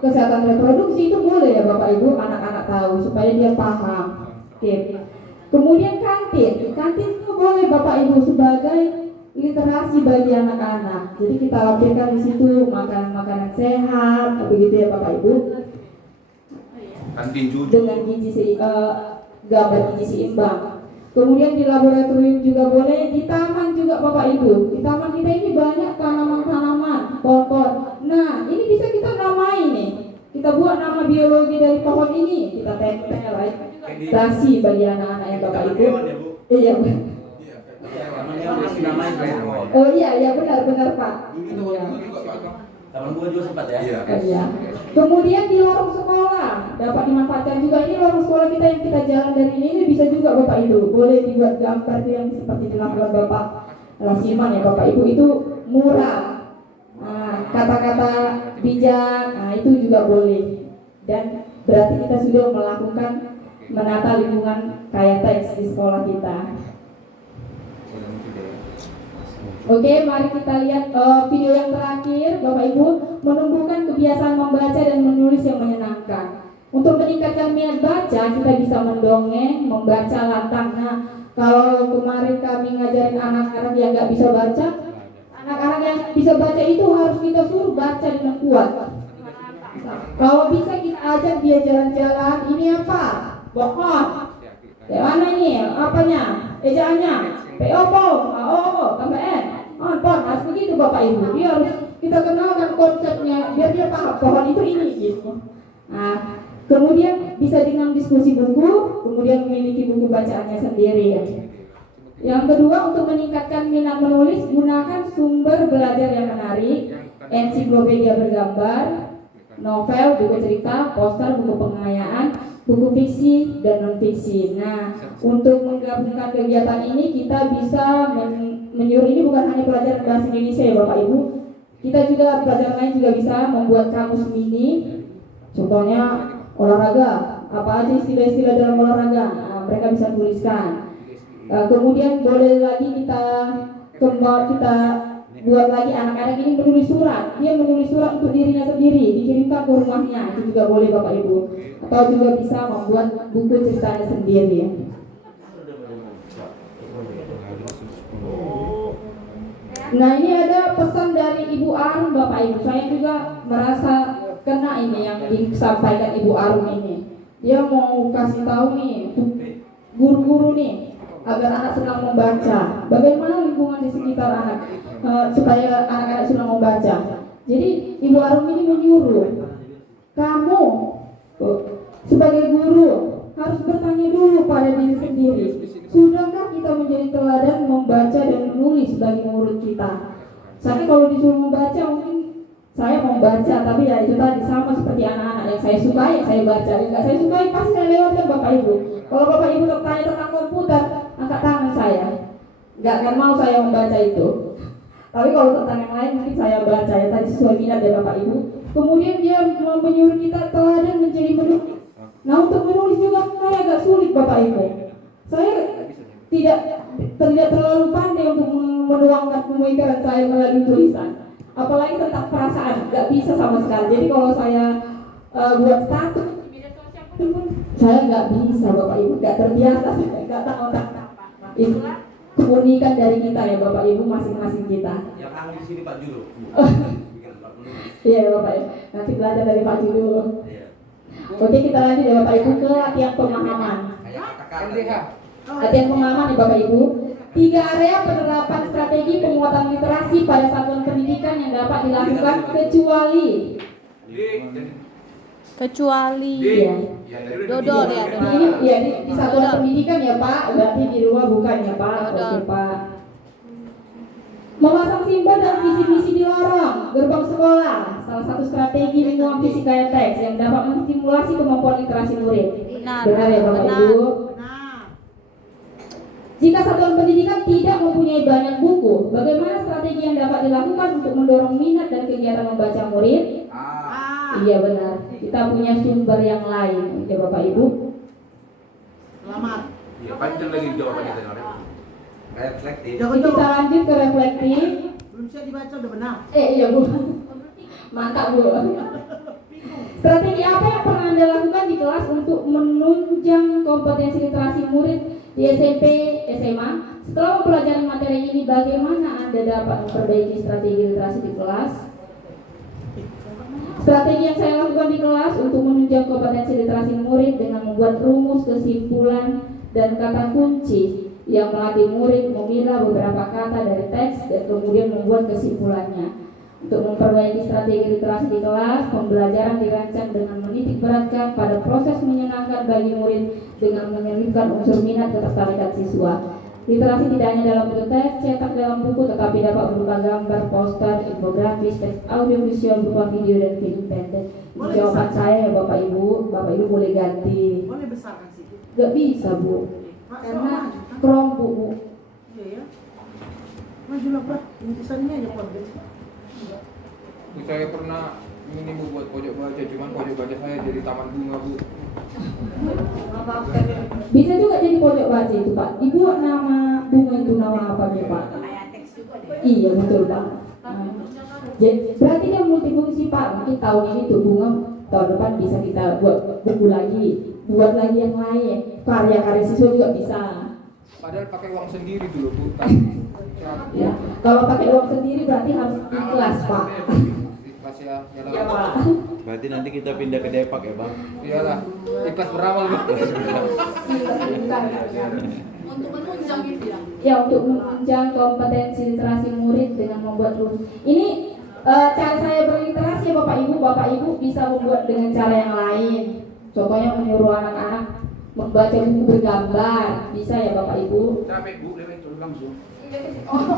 kesehatan reproduksi. Itu boleh ya Bapak Ibu, anak-anak tahu supaya dia paham. Oke. Kemudian kantin. Kantin itu boleh Bapak Ibu sebagai literasi bagi anak-anak. Jadi kita lampirkan di situ makanan-makanan sehat, begitu ya Bapak Ibu. Kantin jujur. Dengan gambar gizi seimbang. Kemudian di laboratorium juga boleh, di taman juga Bapak Ibu. Di taman kita ini banyak tanaman-tanaman, pohon-pohon. Nah, ini bisa kita namai nih. Kita buat nama biologi dari pohon ini, kita tempel, edukasi bagi anak-anak yang Bapak Ibu. Iya. Oh iya benar Pak. Taman bunga juga sempat ya? Iya. Kemudian di lorong sekolah dapat dimanfaatkan juga, ini lorong sekolah kita yang kita jalan dari ini bisa juga Bapak Ibu. Boleh dibuat gambar itu yang seperti dilakukan Bapak Lasiman ya Bapak Ibu, itu murah. Nah, kata-kata bijak, nah itu juga boleh. Dan berarti kita sudah melakukan menata lingkungan kayak teks di sekolah kita. Oke, mari kita lihat video yang terakhir, Bapak Ibu, menumbuhkan kebiasaan membaca dan menulis yang menyenangkan. Untuk meningkatkan minat baca, kita bisa mendongeng, membaca lantang. Nah, kalau kemarin kami ngajarin anak-anak yang nggak bisa baca, anak-anak yang bisa baca itu harus kita suruh baca dengan kuat. Kalau bisa kita ajak dia jalan-jalan, ini apa? Pohon. Kayak mana ini? Apanya? Ejaannya? PO, KBN. Pon, harus begitu Bapak Ibu. Dia harus kita kenalkan konsepnya, biar dia paham pohon itu ini gitu. Nah, kemudian bisa dengan diskusi buku, kemudian memiliki buku bacaannya sendiri ya. Yang kedua, untuk meningkatkan minat menulis, gunakan sumber belajar yang menarik, ensiklopedia bergambar, novel, buku cerita, poster, buku pengayaan, buku fiksi dan non fiksi. Nah, untuk menggabungkan kegiatan ini kita bisa menyuruh, ini bukan hanya pelajaran bahasa Indonesia ya Bapak Ibu. Kita juga pelajaran lain juga bisa membuat kamus mini. Contohnya olahraga, apa aja istilah-istilah dalam olahraga, nah, mereka bisa tuliskan. Kemudian boleh lagi kita buat lagi anak-anak ini menulis surat. Dia menulis surat untuk dirinya sendiri, dikirimkan ke rumahnya, itu juga boleh Bapak Ibu. Atau juga bisa membuat buku ceritanya sendiri. Nah, ini ada pesan dari Ibu Arum Bapak Ibu. Saya juga merasa kena ini yang disampaikan Ibu Arum ini. Dia mau kasih tahu nih guru-guru nih agar anak senang membaca. Bagaimana lingkungan di sekitar anak supaya anak-anak senang membaca. Jadi Ibu Arum ini menyuruh kamu sebagai guru harus bertanya dulu pada diri sendiri. Sudahkah kita menjadi teladan membaca dan menulis bagi murid kita? Saya kalau disuruh membaca mungkin saya membaca, tapi ya itu tadi sama seperti anak-anak yang saya sukai saya baca, yang nggak saya sukai pasti saya lewatkan Bapak Ibu. Kalau Bapak Ibu bertanya tentang komputer, angkat tangan saya. Nggak akan mau saya membaca itu. Tapi kalau tentang yang lain mungkin saya baca ya tadi sesuai minat ya Bapak Ibu. Kemudian dia menyuruh kita teladan menjadi menulis. Nah, untuk menulis juga saya agak sulit Bapak Ibu. Saya tidak terlalu pandai untuk menuangkan pemikiran saya melalui tulisan. Apalagi tentang perasaan, nggak bisa sama sekali. Jadi kalau saya buat status di media sosial pun saya nggak bisa Bapak Ibu, nggak terbiasa, nggak tahu itu keunikan dari kita ya Bapak Ibu masing-masing kita. Yang ahli di sini Pak Juru. Iya Bapak Ibu, nanti belajar dari Pak Juru. Oke, kita lanjut ya Bapak Ibu ke latihan pemahaman. Latihan pemahaman ya Bapak Ibu. 3 area penerapan strategi penguatan literasi pada satuan pendidikan yang dapat dilakukan kecuali ya. Dodol ya, dodol. Ini ya di satuan pendidikan ya Pak, berarti di rumah bukan ya Pak. Oke Pak. Memasang simbol dan visi-misi di lorong gerbang sekolah, salah satu strategi lingkungan fisika yang teks yang dapat menstimulasi kemampuan literasi murid. Benar ya Bapak benar. Ibu. Jika satuan pendidikan tidak mempunyai banyak buku, bagaimana strategi yang dapat dilakukan untuk mendorong minat dan kegiatan membaca murid? Iya benar, kita punya sumber yang lain, oke Bapak Ibu. Selamat. Ya, panjang lagi jawabannya tadi. Reflektif. Kita lanjut ke reflektif. Belum bisa dibaca udah benar. Iya Bu, mantap Bu. Strategi apa yang pernah Anda lakukan di kelas untuk menunjang kompetensi literasi murid di SMP, SMA? Setelah mempelajari materi ini, bagaimana Anda dapat memperbaiki strategi literasi di kelas? Strategi yang saya lakukan di kelas untuk menunjang kompetensi literasi murid dengan membuat rumus, kesimpulan, dan kata kunci yang melatih murid memilah beberapa kata dari teks dan kemudian membuat kesimpulannya. Untuk memperbaiki strategi literasi di kelas, pembelajaran dirancang dengan menitik beratkan pada proses menyenangkan bagi murid dengan menyelipkan unsur minat ketertarikan siswa. Literasi tidak hanya dalam bentuk teks cetak dalam buku, tetapi dapat berupa gambar, poster, infografis, teks audio visual berupa video dan film pendek. Boleh Jawaban besar. saya ya Bapak Ibu boleh ganti. Boleh besarkan sedikit. Gak bisa Bu, karena kelompok Bu. Iya ya. Majulah Pak, intisannya aja Pak. Saya pernah ini Bu buat pojok baca, cuman pojok baca saya jadi taman bunga Bu. Bisa juga jadi pojok baca itu Pak. Dibuat nama bunga itu nama apa nih Pak? Iya betul Pak. Jadi berarti dia multifungsi Pak. Mungkin tahun ini tuh bunga, tahun depan bisa kita buat buku lagi, buat lagi yang lain. Karya-karya siswa juga bisa. Padahal pakai uang sendiri dulu Bu. Ya. Kalau pakai uang sendiri berarti harus ikhlas Pak. Ikhlas ya. Ya Pak. Berarti nanti kita pindah ke Depak ya Bang? Iyalah. Ikhlas beramal Bu. Untuk menunjang gitu ya. Ya, untuk menunjang kompetensi literasi murid dengan membuat rumus. Ini cara saya berliterasi ya Bapak Ibu bisa membuat dengan cara yang lain. Contohnya menyuruh anak-anak membaca buku bergambar, bisa ya Bapak Ibu. Capek Bu, lewat itu langsung. Oh,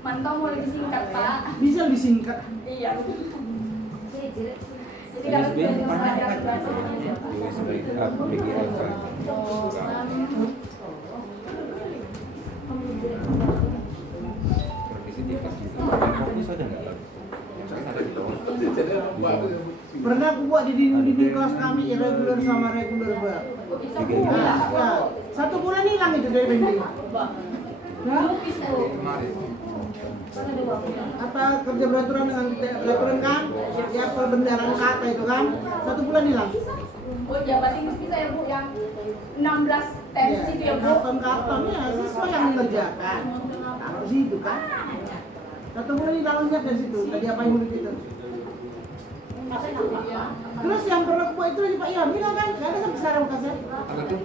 mantap mau lebih singkat Pak. Bisa lebih singkat. Iya. Jadi kalau sudah masyarakat Fokus ada nggak? Pernah aku buat di dinding kelas kami irregular sama regular Pak. Nah, ya. 1 bulan hilang itu dari dinding. Apa kerja beraturan dengan peraturan kan? Ya pembendaran kata itu kan? 1 bulan hilang. Oh, ya berarti bisa ya Bu yang 16 tes itu ya Bu. Kapan ya siswa yang mengerjakan. Taruh di situ kan? 1 bulan hilangnya dari situ. Tadi apa yang murid itu? Terus yang pernah aku buat itu lagi Pak Yamil kan? Gak ada sampai sekarang kasih. Apa tuh?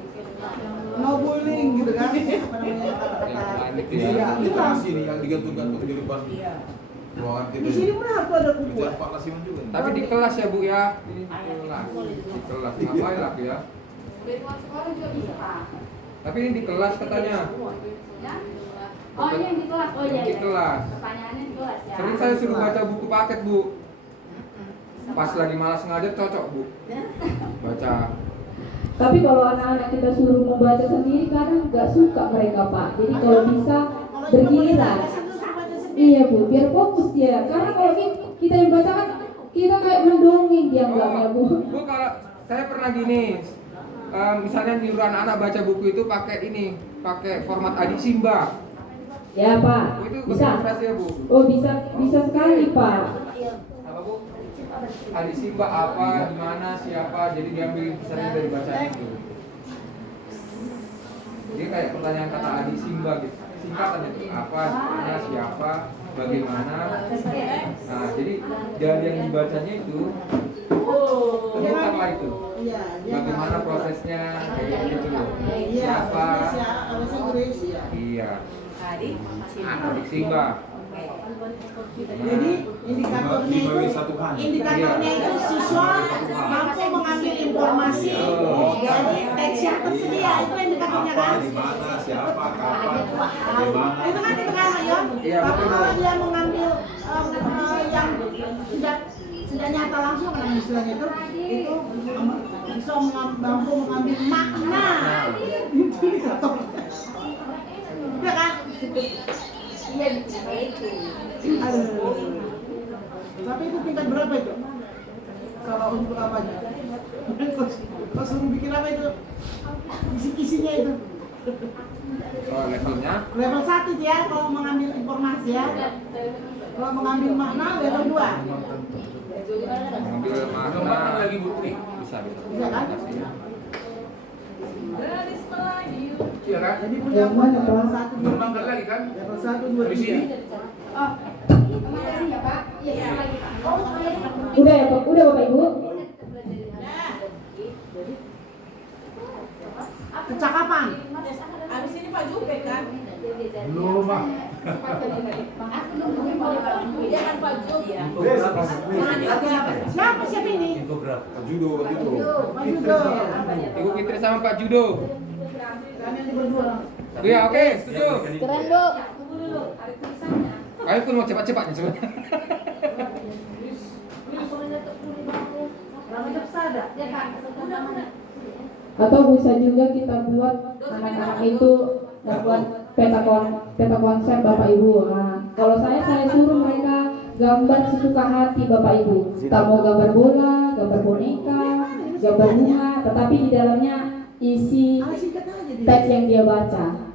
No bullying gitu kan? Apa namanya kata-kata. Iya, literasi nih yang digantung-gantung di depan ruangan kita. Di sini pun harus ada buku. Bicara Pak Lasiman juga. Tapi di kelas ya Bu ya. Ini di kelas. Di kelas ngapain lah ya? Dari luar sekolah juga bisa Pak. Tapi ini di kelas katanya. Ya? Oh, ini yang di kelas. Oh iya. Di kelas. Pertanyaannya di kelas ya. Sering saya suruh baca buku paket Bu. Pas lagi malas ngajar cocok Bu. Baca. Tapi kalau anak-anak kita suruh membaca sendiri kadang nggak suka mereka Pak. Jadi kalau bisa bergiliran. Iya Bu, biar fokus dia. Karena kalau kita yang baca kan kita kayak mendongeng dia enggaknya Bu. Bu kalau saya pernah gini. Misalnya nyuruh anak-anak baca buku itu pakai ini, pakai format Adi Simba. Ya Pak, Bu, itu bisa. konsentrasi ya Bu. Oh bisa sekali Pak. Apa Bu? Adi Simba apa, di mana, siapa, jadi diambil misalnya dari bacaan itu. Dia kayak pertanyaan kata Adi Simba gitu. Singkatan itu apa, di mana, siapa, bagaimana. Nah, jadi dari yang dibacanya itu apa itu? Iya, Bagaimana prosesnya kayak gitu loh. Siapa? Iya. Adik Simba. Jadi indikatornya itu siswa mampu mengambil informasi dari teks yang tersedia, itu indikatornya kan? Di mana, siapa, kapan, di mana. Itu kan itu kan ya. Iya, Tapi betul. kalau dia mengambil yang tidak nyata langsung kan istilahnya itu bisa mampu mengambil makna. Itu indikator. Ya kan? Iya, itu. Aduh. Tapi itu tingkat berapa itu? Kalau untuk apanya? Kau suruh bikin apa itu? Kisi-kisinya itu? Oh, levelnya Level 1 ya kalau mengambil informasi ya. Kalau mengambil makna level 2. mengambil makna lagi Bu? Nih, bisa. Bisa kan? Iya kan? Jadi punya apa? Level 1, Kembangkan lagi kan? level 1, 2, Habis ini 3. Oh, makasih ya Pak. Iya, sekarang lagi Pak. Oh, Udah ya, Pak? Udah Bapak Ibu? Kecakapan. Habis ini Pak Jupe kan? Belum, Pak. Aku nungguin dia kan Pak Jupe ya. Siapa ini? Pak Judo, Pak Judo. Pak Judo. Ibu Fitri sama Pak Judo. Kalian ini berdua. Iya, oke, setuju. Keren, Bu. Ayo pun mau cepat-cepatnya sebenarnya. Atau bisa juga kita buat anak-anak itu membuat peta konsep Bapak Ibu. Nah, kalau saya suruh mereka gambar sesuka hati Bapak Ibu. Tak mau gambar bola, gambar boneka, gambar bunga, tetapi di dalamnya isi Singkat aja dia. teks yang dia baca.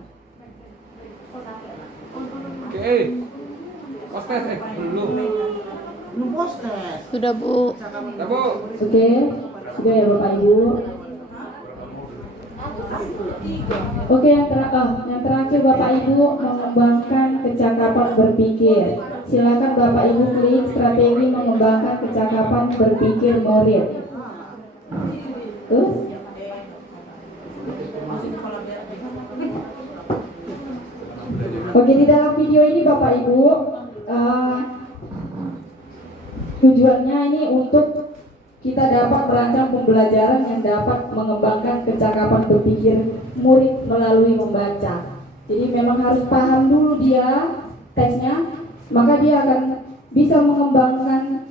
Oke. Postes belum. Belum poster. Sudah, Bu. Nah, Bu. Oke, sudah ya Bapak Ibu. Oke, yang terakhir Bapak Ibu mengembangkan kecakapan berpikir. Silakan Bapak Ibu klik strategi mengembangkan kecakapan berpikir murid. Terus? Oke, di dalam video ini Bapak Ibu tujuannya ini untuk kita dapat merancang pembelajaran yang dapat mengembangkan kecakapan berpikir murid melalui membaca. Jadi memang harus paham dulu dia teksnya, maka dia akan bisa mengembangkan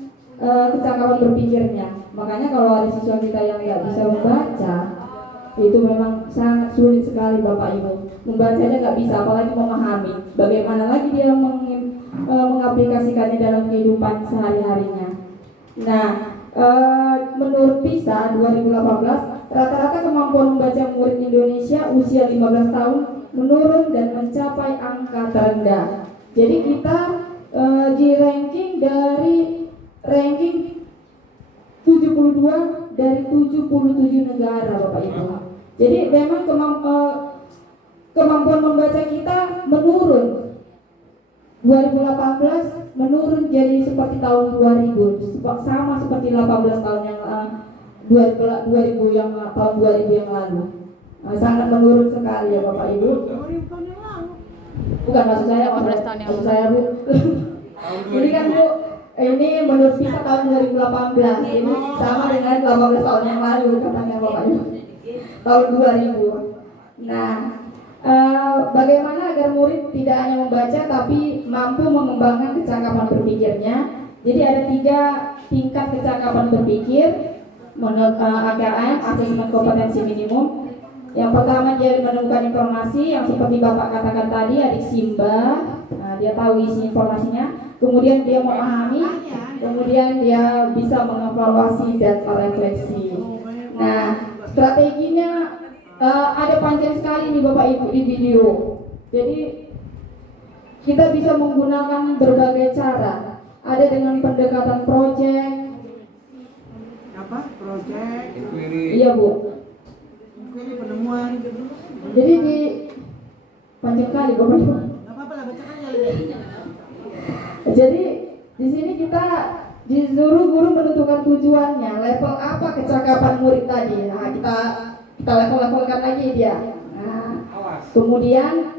kecakapan berpikirnya. Makanya kalau ada siswa kita yang nggak bisa membaca, itu memang sangat sulit sekali Bapak Ibu. Membacanya nggak bisa, apalagi memahami. Bagaimana lagi dia mengaplikasikannya dalam kehidupan sehari-harinya. Nah, menurut PISA 2018, rata-rata kemampuan membaca murid Indonesia usia 15 tahun menurun dan mencapai angka terendah. Jadi kita di ranking dari ranking 72 dari 77 negara Bapak Ibu. Jadi memang kemampuan membaca kita menurun. 2018 menurun jadi seperti tahun 2000, sama seperti 18 tahun yang 2000 yang tahun 2000 yang lalu. Sangat menurun sekali ya Bapak Ibu. 2000 tahun yang lalu. Bukan maksud saya 18 tahun yang maksud lalu. saya Bu. Ini kan Bu, ini menurut PISA tahun 2018. Ini sama dengan 18 tahun yang lalu katanya Bapak Ibu. Tahun 2000. Nah, bagaimana agar murid tidak hanya membaca tapi mampu mengembangkan kecakapan berpikirnya. Jadi ada 3 tingkat kecakapan berpikir menurut AKM, asesmen kompetensi minimum. Yang pertama dia menemukan informasi yang seperti Bapak katakan tadi, adik Simba. Nah, dia tahu isi informasinya. Kemudian dia memahami, kemudian dia bisa mengevaluasi dan merefleksi. Nah, strateginya ada panjang sekali nih Bapak Ibu di video. Jadi kita bisa menggunakan berbagai cara. Ada dengan pendekatan project. Apa? Project. Inquiry. Iya Bu. Ini penemuan. Jadi di panjang kali Bapak Ibu. Enggak apa-apa lah, bacakan aja. Jadi di sini kita disuruh guru menentukan tujuannya, level apa kecakapan murid tadi. Nah, kita level-levelkan lagi dia. Nah, kemudian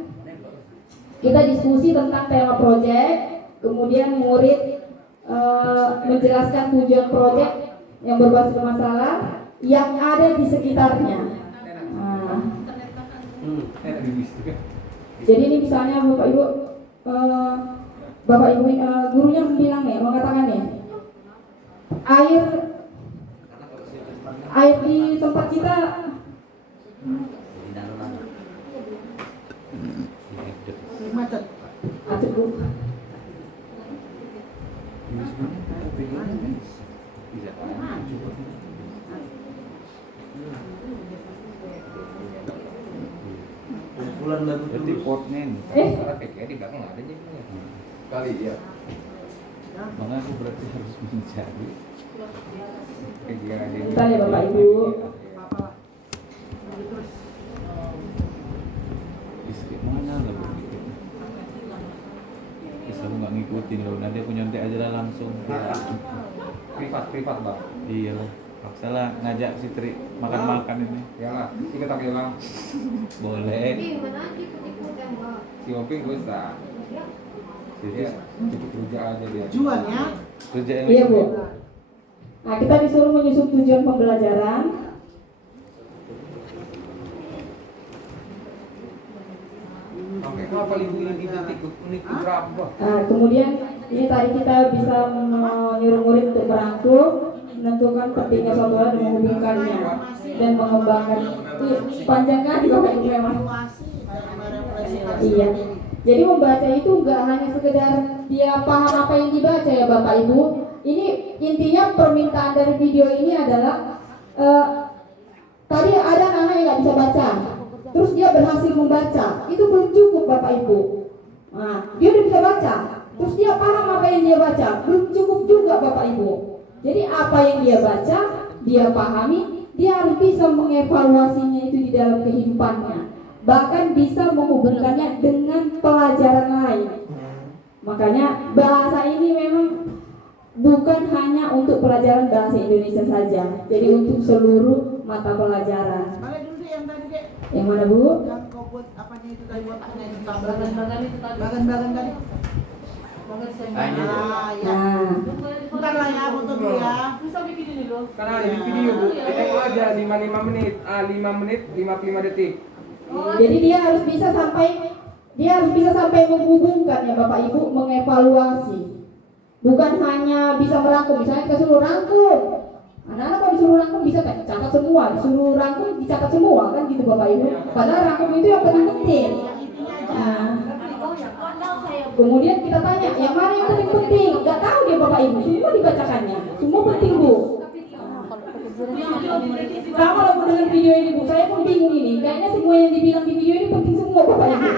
kita diskusi tentang tema proyek, kemudian murid menjelaskan tujuan proyek yang berbasis masalah yang ada di sekitarnya. Nah, jadi ini misalnya Bapak Ibu, gurunya bilang ya, mengatakan ya, air di tempat kita Macet. macet Bu. Kumpulan lagu Berarti terus. portnya Karena PKI di belakang nggak ada jadinya. Kali ya. Makanya aku berarti harus mencari kegiatan ini. Bentar ya Bapak Ibu. Apa? Terus Istri mana lah begitu. Bisa aku nggak ngikutin loh. Nanti aku nyontek aja lah langsung. Privat bang. Iya lah. Paksalah ngajak si Tri makan-makan ini. Ya lah, ikut aku bang. Boleh. Si Oping gue tak. Dia cukup kerja aja dia. tujuan ya. Kerja yang Iya Bu. Nah kita disuruh menyusun tujuan pembelajaran. Sampai kapan ibu ini titik menit berapa? Nah, kemudian ini tadi kita bisa menyuruh murid untuk merangkum, menentukan pentingnya suatu hal dan menghubungkannya dan mengembangkan. Panjang kan Bapak Ibu memang. Iya. Jadi membaca itu nggak hanya sekedar dia paham apa yang dibaca ya Bapak Ibu. Ini intinya permintaan dari video ini adalah tadi ada anak yang nggak bisa baca, terus dia berhasil membaca, itu belum cukup Bapak Ibu. Nah, dia udah bisa baca, terus dia paham apa yang dia baca, belum cukup juga Bapak Ibu. Jadi apa yang dia baca, dia pahami, dia harus bisa mengevaluasinya itu di dalam kehidupannya, bahkan bisa menghubungkannya dengan pelajaran lain. Makanya bahasa ini memang bukan hanya untuk pelajaran bahasa Indonesia saja, jadi untuk seluruh mata pelajaran. Balik dulu deh yang tadi deh. Yang mana Bu? Yang kau buat apanya itu tadi buatnya itu Bagan-bagan itu tadi. bagan-bagan tadi. Bagan Ah ya. Nah, Bentar lah ya foto dulu ya. Susah bikin ini loh. Karena di video bu, tengok aja 5 menit, 5 menit 55 detik. jadi dia harus bisa sampai menghubungkan ya Bapak Ibu, mengevaluasi. Bukan hanya bisa merangkum, misalnya kita suruh rangkum. Anak-anak kalau disuruh rangkum bisa kan catat semua, disuruh rangkum dicatat semua kan gitu Bapak Ibu. Padahal rangkum itu yang paling penting. Nah, kemudian kita tanya yang mana yang paling penting? Gak tahu dia Bapak Ibu, semua dibacakannya, semua penting Bu. Sama kalau dengan video ini Bu, saya pun bingung ini. Kayaknya semua yang dibilang di video ini penting semua Bapak Ibu.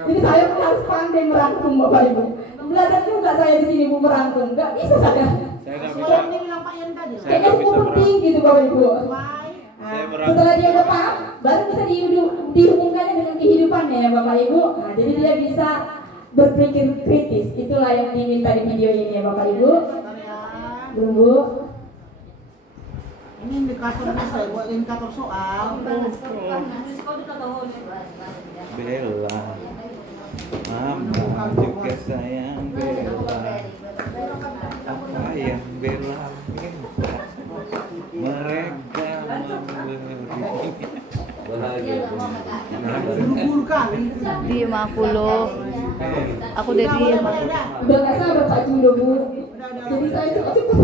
Jadi saya pun harus pandai merangkum Bapak Ibu. Belajar juga saya di sini Bu merangkum, nggak bisa saya. Saya nggak bisa. Soalnya ini bilang Pak Yan tadi. Kayaknya semua penting gitu Bapak Ibu. Saya merangkum. Setelah dia udah paham, baru bisa dihubungkannya dengan kehidupannya ya Bapak Ibu. Nah, jadi dia bisa berpikir kritis. Itulah yang diminta di video ini ya Bapak Ibu. Belum Bu? Ini indikator saya buat indikator soal. Bella, Mama juga sayang Bella. Apa yang Bella minta? Mereka memberi. Buru kali. Diem aku loh. Aku udah diem. Udah nggak sabar Pak Judo Bu. Jadi saya cepat-cepat.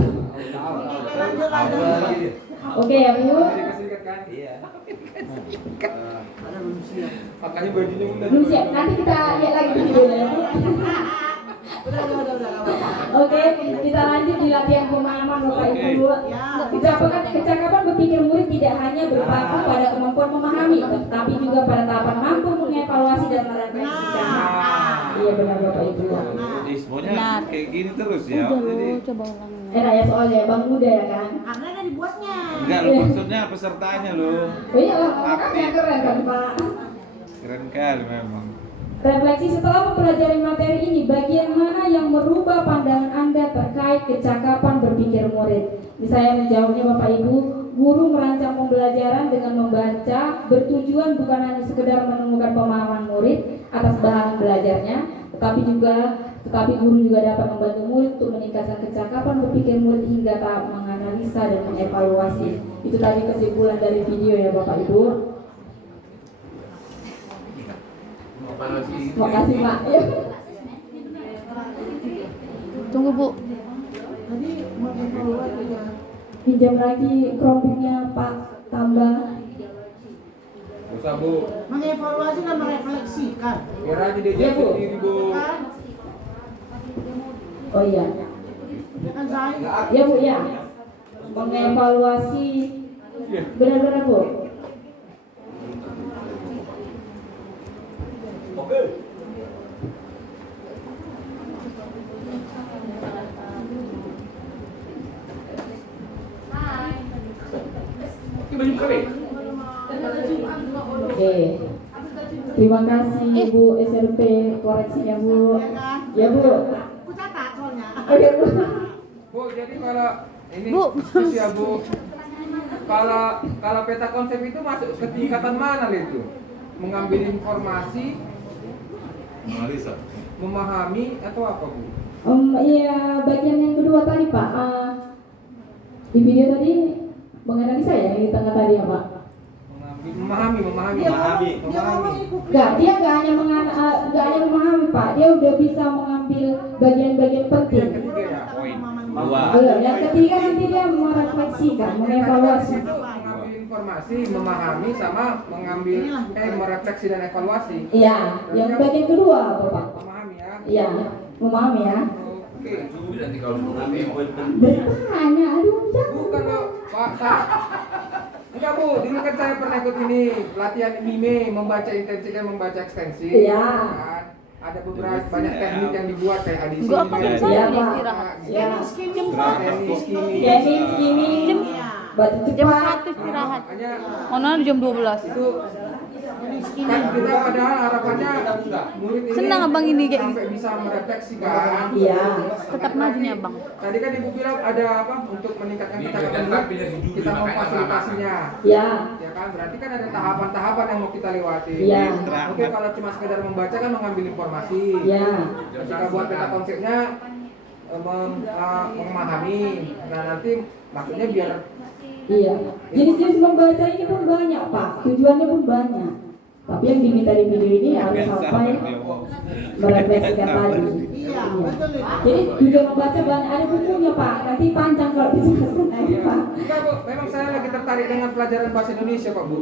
Lanjut. Oke ya Bu. Sikat kan? Iya. Makanya bajunya udah. Belum siap. Nanti kita lihat lagi di videonya ya Bu. Udah. Oke, kita lanjut di latihan pemahaman Bapak Ibu. Kecakapan berpikir murid tidak hanya berpaku pada kemampuan memahami, tetapi juga pada tahapan mampu mengevaluasi dan merefleksikan. Iya benar Bapak Ibu. Semuanya kayak gini terus ya. Udah Jadi loh, coba ulang. Enak ya soalnya Bang Muda ya kan. Karena ada dibuatnya. enggak lo maksudnya pesertanya lo. Oh iya lah, makanya keren kan Pak. Keren kali memang. Refleksi setelah mempelajari materi ini, bagian mana yang merubah pandangan Anda terkait kecakapan berpikir murid? Misalnya menjawabnya Bapak Ibu, guru merancang pembelajaran dengan membaca bertujuan bukan hanya sekedar menemukan pemahaman murid atas bahan belajarnya, tetapi guru juga dapat membantu murid untuk meningkatkan kecakapan berpikir murid hingga tahap menganalisa dan mengevaluasi. Itu tadi kesimpulan dari video ya Bapak Ibu. Terima kasih Pak. Tunggu Bu. Tadi mau evaluasi ya. Pinjam lagi kerompoknya Pak, tambah. Usah bu. Mengevaluasi dan merefleksikan. Biar aja dia Iya, Bu. jatuh diri bu. Kan? Oh iya. Ya kan saya. Ya Bu ya. Mengevaluasi. Benar-benar Bu. Oke. baju kering. Oke. Terima kasih Bu SLP koreksinya Bu. Ya Bu. Aku catat soalnya. Oke Bu. Bu, jadi kalau ini Bu. terus ya Bu, kalau peta konsep itu masuk ke tingkatan mana itu? Mengambil informasi, Analisa. memahami atau apa Bu? Iya, bagian yang kedua tadi Pak. Di video tadi menganalisa ya yang di tengah tadi ya Pak. Memahami. Dia ngomong ikut. Dia nggak hanya memahami Pak. Dia udah bisa mengambil bagian-bagian Yang penting. ketiga ya, poin. Belum. Yang ketiga nanti dia merefleksikan, mengevaluasi. Itu mengambil informasi, memahami sama mengambil merefleksi dan evaluasi. Iya, yang bagian kedua Bapak. Memahami ya. Iya, memahami ya. Oke. Nanti kalau mengambil poin Bertanya, aduh jangan. Bukan loh, Pak. Enggak Bu, dulu kan saya pernah ikut ini pelatihan MIME, membaca intensif dan membaca ekstensif. Iya. Kan? Ada beberapa banyak teknik yang dibuat kayak adisi. Enggak apa Iya, saya Pak. istirahat. Iya. Teknik skimming. Gaming, skimming, baca Jam cepat. 1 istirahat. Makanya Mana jam 12. itu kan kita padahal harapannya murid ini Senang abang ini kayak sampai bisa merefleksikan. Iya. Tetap majunya Bang. Tadi kan Ibu bilang ada apa untuk meningkatkan kecakapan kita memfasilitasinya. Iya. Ya kan, berarti kan ada tahapan-tahapan yang mau kita lewati. Iya. Oke, kalau cuma sekedar membaca kan mengambil informasi. Iya. Ketika buat peta konsepnya memahami. Nah, nanti maksudnya biar Iya. Jenis-jenis membaca ini pun banyak Pak. Tujuannya pun banyak. Tapi yang diminta di video ini harus sampai merefleksikan tadi. Iya, betul itu. Jadi tujuan membaca banyak, ada bukunya Pak. Nanti panjang kalau dijelaskan lagi Pak. enggak Bu, memang saya lagi tertarik dengan pelajaran bahasa Indonesia kok Bu.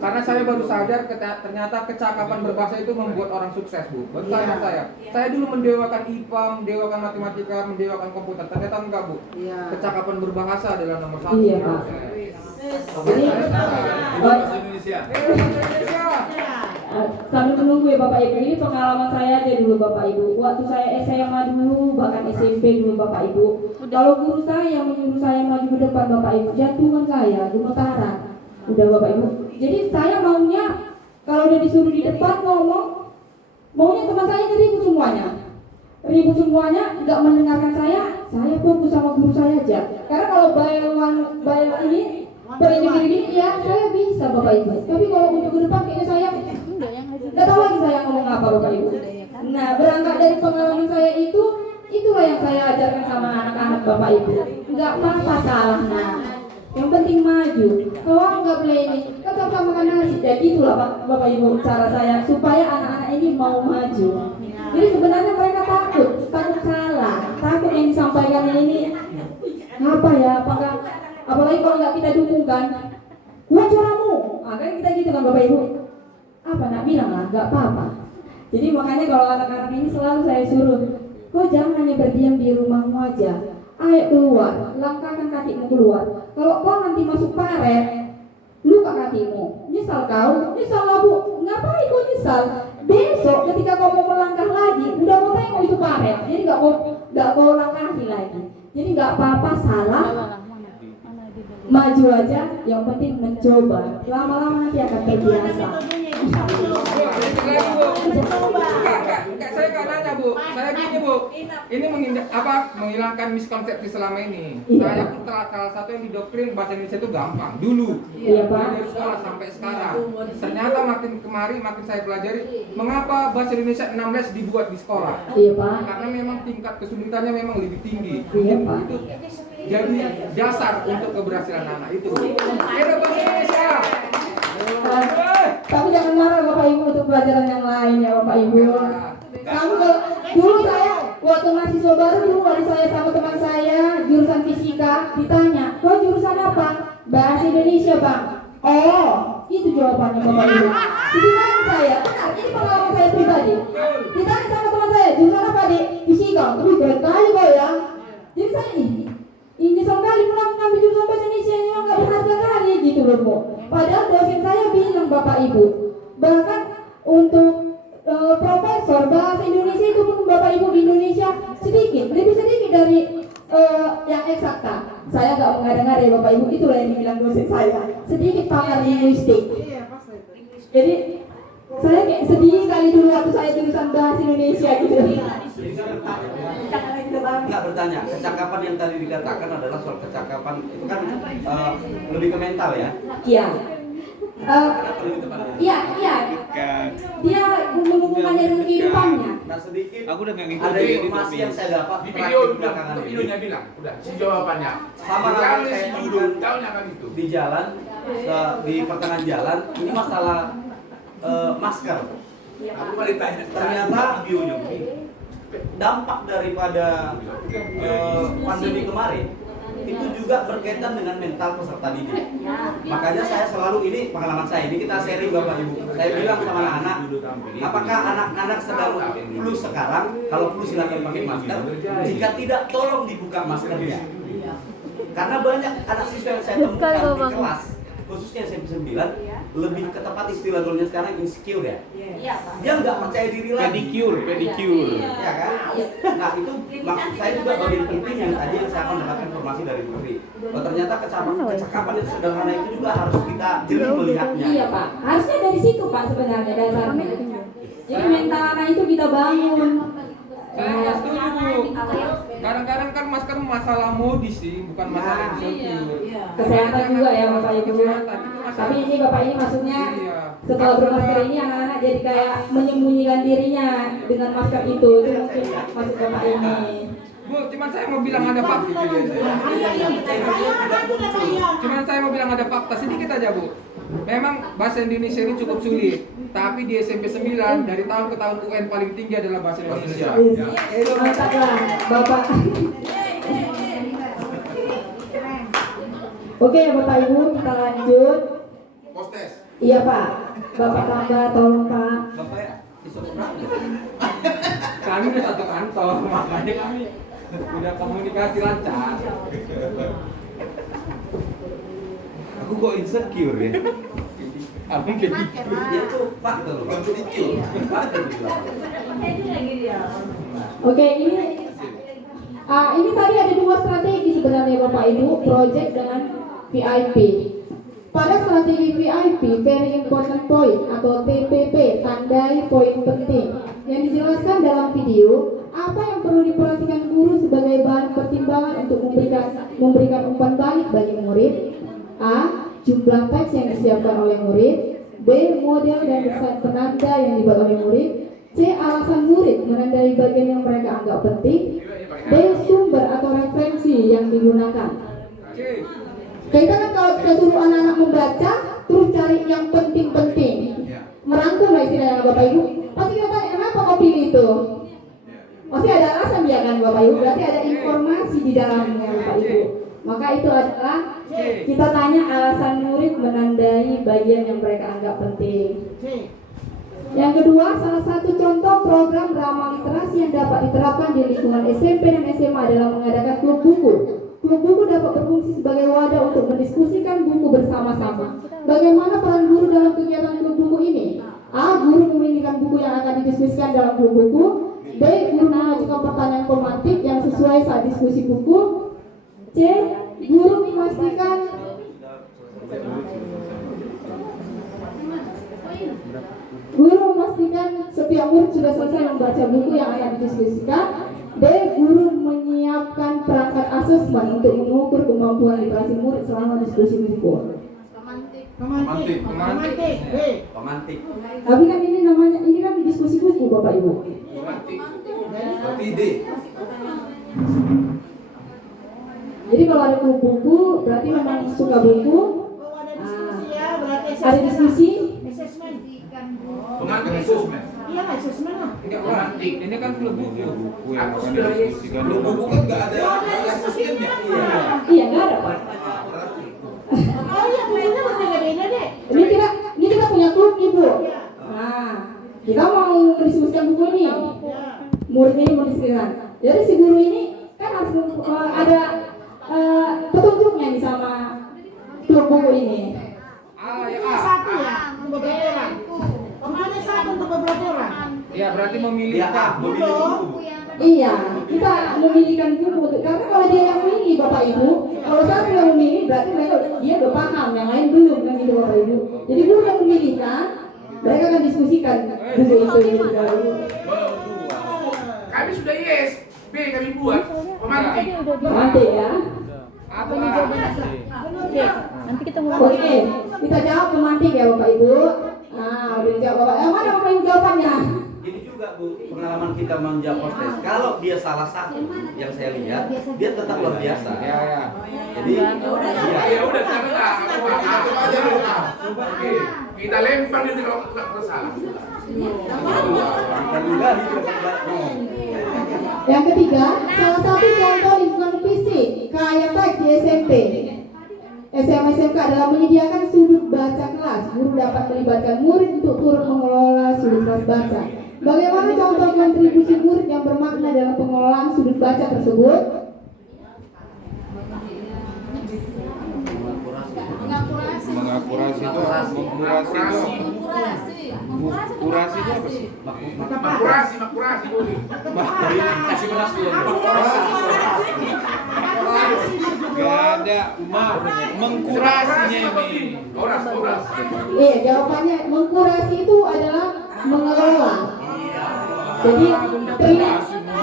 Karena saya baru sadar ternyata kecakapan berbahasa itu membuat orang sukses Bu. Baru sadar saya. Saya dulu mendewakan IPA, mendewakan matematika, mendewakan komputer. Ternyata enggak Bu. Iya. Kecakapan berbahasa adalah nomor 1. Iya, Pak. Jadi bahasa Indonesia. sambil menunggu ya Bapak Ibu, ini pengalaman saya aja dulu Bapak Ibu. Waktu saya SMA dulu, bahkan SMP dulu Bapak Ibu. Kalau guru saya menyuruh saya maju ke depan Bapak Ibu, jantungan saya gemetaran. Udah Bapak Ibu. Jadi saya maunya kalau udah disuruh di depan ngomong, maunya teman saya ribut semuanya. Ribut semuanya, nggak mendengarkan saya fokus sama guru saya aja. Karena kalau bayaran ini per ini ya saya bisa Bapak Ibu. Tapi kalau untuk ke depan kayaknya saya nggak tahu lagi saya ngomong apa Bapak Ibu. Nah berangkat dari pengalaman saya itulah yang saya ajarkan sama anak-anak Bapak Ibu. Nggak apa-apa salah nah. Yang penting maju. Kalau nggak boleh ini, tetap makan nasi. Ya itulah Bapak Ibu cara saya supaya anak-anak ini mau maju. Jadi sebenarnya mereka takut salah, takut yang disampaikan ini apa ya, apakah apalagi kalau nggak kita dukung kan, kuat suaramu, kan kita gitu kan Bapak Ibu. Apa nak bilang lah, nggak apa-apa. Jadi makanya kalau anak-anak ini selalu saya suruh, kau jangan hanya berdiam di rumahmu aja. Ayo keluar, langkahkan kakimu keluar. Kalau kau nanti masuk paret, luka kakimu, nyesal kau, nyesal lah Bu, ngapain kau nyesal? Besok ketika kau mau melangkah lagi, udah mau tengok itu paret, jadi nggak mau langkahi lagi. Jadi nggak apa-apa salah, maju aja, yang penting mencoba. Lama-lama nanti akan terbiasa. Enggak, saya nggak nanya Bu. Saya gini Bu, ini menghilangkan miskonsepsi selama ini. Saya pun salah satu yang didoktrin bahasa Indonesia itu gampang dulu. Iya Pak. Dari sekolah sampai sekarang. Ternyata makin kemari makin saya pelajari mengapa bahasa Indonesia 16 dibuat di sekolah. Iya Pak. Karena memang tingkat kesulitannya memang lebih tinggi. Iya Pak. Itu jadi dasar untuk keberhasilan anak itu. Kita bahasa Indonesia. Tapi jangan marah Bapak Ibu untuk pelajaran yang lain ya Bapak Ibu. Kamu kalau dulu saya waktu mahasiswa baru dulu waktu saya sama teman saya jurusan fisika ditanya, kau jurusan apa? Bahasa Indonesia Bang. Oh, itu jawabannya Bapak Ibu. Ditanya saya, benar ini pengalaman saya pribadi. Ditanya sama teman saya, jurusan apa Dek? Fisika. Tapi keren kali kau ya. Jadi saya ini sekali mengambil jurusan bahasa Indonesia ini nggak berharga kali gitu loh Bu. Padahal dosen saya bilang Bapak Ibu, bahkan untuk profesor bahasa Indonesia itu pun Bapak Ibu di Indonesia sedikit, lebih sedikit dari yang eksakta. Saya nggak mengada-ngada ya Bapak Ibu, itulah yang dibilang dosen saya, sedikit pakar linguistik. Iya, pas itu. Jadi saya kayak sedih kali dulu waktu saya tulisan bahasa Indonesia gitu. Enggak bertanya, kecakapan yang tadi dikatakan adalah soal kecakapan itu kan lebih ke mental ya. Iya. Kenapa lebih tepatnya? Iya. Dia menghubungkannya dengan kehidupannya. Nah sedikit Aku udah nggak ada ngikutin informasi yang saya dapat Di terakhir video belakangan untuk ini. videonya bilang, udah si jawabannya. Sama Kalau dengan saya si tidur tahunya kan gitu. di jalan, di pertengahan jalan, ini masalah masker. Aku balik tanya. Ternyata dampak daripada pandemi kemarin itu juga berkaitan dengan mental peserta didik. Makanya saya selalu, ini pengalaman saya, ini kita sharing Bapak Ibu. Saya bilang sama anak-anak, apakah anak-anak sedang flu sekarang? Kalau flu silakan pakai masker. Jika tidak, tolong dibuka maskernya. Karena banyak anak siswa yang saya temukan di kelas, khususnya SMP 9, lebih ke tepat istilah dulunya sekarang insecure ya. Dia nggak percaya diri lagi. pedicure. Ya kan? Nah itu maksud saya juga bagian penting yang tadi yang saya mendapatkan informasi dari Putri. Oh, ternyata kecakapan yang sederhana itu juga harus kita jeli melihatnya. Iya Pak, harusnya dari situ Pak sebenarnya dasarnya. Jadi mental anak itu kita bangun. Saya nggak setuju Bu. Kadang-kadang kan masker masalah modis sih, bukan masalah insecure. Kesehatan juga ya Bapak Ibu. Kesehatan itu masalah. Tapi ini Bapak ini maksudnya Iya. setelah bermasker ini anak-anak jadi kayak menyembunyikan dirinya dengan masker itu mungkin maksud Bapak ini. Bu, cuman saya mau bilang ada fakta. Cuman saya mau bilang ada fakta sedikit aja Bu. Memang bahasa Indonesia ini cukup sulit, tapi di SMP 9 dari tahun ke tahun UN paling tinggi adalah bahasa Indonesia. Itu mantaplah Bapak. Oke ya Bapak Ibu, kita lanjut. Postes. Iya Pak, Bapak tambah tolong Pak. Bapak ya, isok berapa? Kami udah satu kantor, makanya kami udah komunikasi lancar. Aku kok insecure ya? Abang kayak gitu. Dia tuh fakta loh. Bukan pedicure. Fakta dibilang. Oke, ini tadi ada dua strategi sebenarnya Bapak Ibu, project dengan VIP. Pada strategi VIP, very important point atau TPP, tandai poin penting, yang dijelaskan dalam video, apa yang perlu diperhatikan guru sebagai bahan pertimbangan untuk memberikan umpan balik bagi murid. A. Jumlah teks yang disiapkan oleh murid. B. Model dan desain penanda yang dibuat oleh murid. C. Alasan murid menandai bagian yang mereka anggap penting. D. Sumber atau referensi yang digunakan. Kita kan kalau kita suruh anak-anak membaca, terus cari yang penting-penting, merangkum lah istilahnya Bapak Ibu. Pasti kita tanya kenapa kau pilih itu? Pasti ada alasan ya kan Bapak Ibu. Berarti ada informasi di dalamnya Bapak Ibu. Maka itu adalah kita tanya alasan murid menandai bagian yang mereka anggap penting. Yang kedua, salah satu contoh program ramah literasi yang dapat diterapkan di lingkungan SMP dan SMA adalah mengadakan klub buku. Klub buku dapat berfungsi sebagai wadah untuk mendiskusikan buku bersama-sama. Bagaimana peran guru dalam kegiatan klub buku ini? A. Guru memilihkan buku yang akan didiskusikan dalam klub buku. B. Guru mengajukan pertanyaan pemantik yang sesuai saat diskusi buku. C. Guru memastikan setiap murid sudah selesai membaca buku yang akan didiskusikan. D. Guru menyiapkan perangkat asesmen untuk mengukur kemampuan literasi murid selama diskusi buku. Pemantik. B. Pemantik. Tapi kan ini namanya, ini kan diskusi buku Bapak Ibu. Berarti D. Jadi kalau ada buku berarti memang suka buku. Oh, ada diskusi ya, berarti Ada diskusi. Assessment. Pemantik assessment. Iya, assessment lah. Enggak romantik. Ini kan klub buku. Buku yang Aku akan sudah didiskusikan. Lu buku kan nggak ada asesmennya. Iya nggak ada Pak. Oh iya, bukunya berbeda-beda deh. Ini kita punya klub nih Bu. Nah, kita mau mendiskusikan buku ini. Murid ini mau diskusikan. Jadi si guru ini kan harus ada petunjuknya nih sama klub buku ini. Bukunya satu ya, untuk beberapa orang. Bukunya satu untuk beberapa orang. Ya berarti memilih Ya, Kak. memilih buku. Iya, kita memilihkan buku karena kalau dia yang memilih Bapak Ibu, kalau satu yang memilih berarti dia udah paham, yang lain belum kan gitu Bapak Ibu. Jadi guru yang memilihkan, mereka akan diskusikan buku itu Bapak Ibu. Kami sudah yes, B kami buat pemantik. Pemantik ya. Nanti kita ngomong. Oke, kita jawab pemantik ya Bapak Ibu. Nah, udah dijawab Bapak. Mana Bapak Ibu jawabannya? Ini juga Bu, pengalaman kita menjawab hostes. Kalau dia salah satu, yang saya lihat, dia tetap luar biasa. Ya ya. Jadi, Ya udah sekarang aja. Oke, kita lempar dia kalau nggak bersalah. Yang ketiga, salah satu contoh lingkungan fisik kayak baik di SMP. SMA SMK adalah menyediakan sudut baca kelas. Guru dapat melibatkan murid untuk turut mengelola sudut kelas baca. Bagaimana contoh kontribusi murid yang bermakna dalam pengelolaan sudut baca tersebut? Mengakurasi itu, kurasi itu apa sih? Makurasi boleh. Kasih beras dulu. Gak ada, mengkurasinya ini. Oras. Iya, jawabannya mengkurasi itu adalah mengelola. Jadi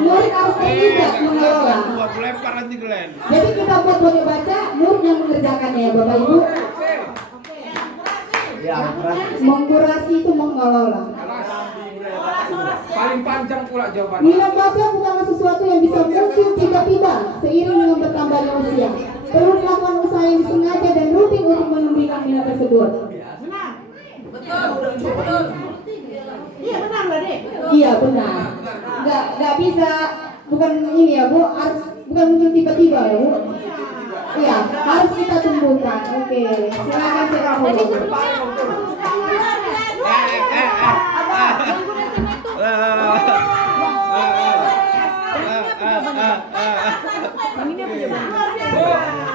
murid harus terlibat mengelola. Lempar nanti Glenn. Jadi kita buat boleh baca, murid yang mengerjakannya ya Bapak Ibu. Mengkurasi itu mengelola. Paling panjang pula jawabannya. Minat baca bukanlah sesuatu yang bisa muncul tiba-tiba seiring dengan bertambahnya usia. Perlu dilakukan usaha yang disengaja dan rutin untuk menumbuhkan minat tersebut. Betul. Iya benar lah deh. Iya benar. Nggak bisa, bukan ini ya Bu, harus bukan muncul tiba-tiba ya Bu. Iya, harus kita tumbuhkan. Oke, silakan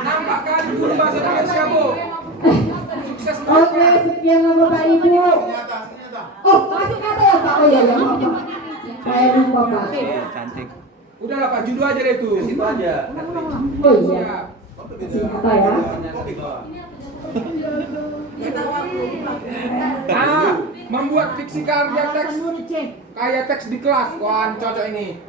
Nampak kan guru bahasa Indonesia Bu. Sukses Oke, sekian Bapak Ibu. Oh, masih kata ya Pak? Oh iya, ya maaf. Saya lupa Pak. Cantik. Udahlah Pak, judul aja deh tuh. Itu aja. Oh iya, masih kata ya. Membuat fiksi karya teks kayak teks di kelas. Wah, cocok ini.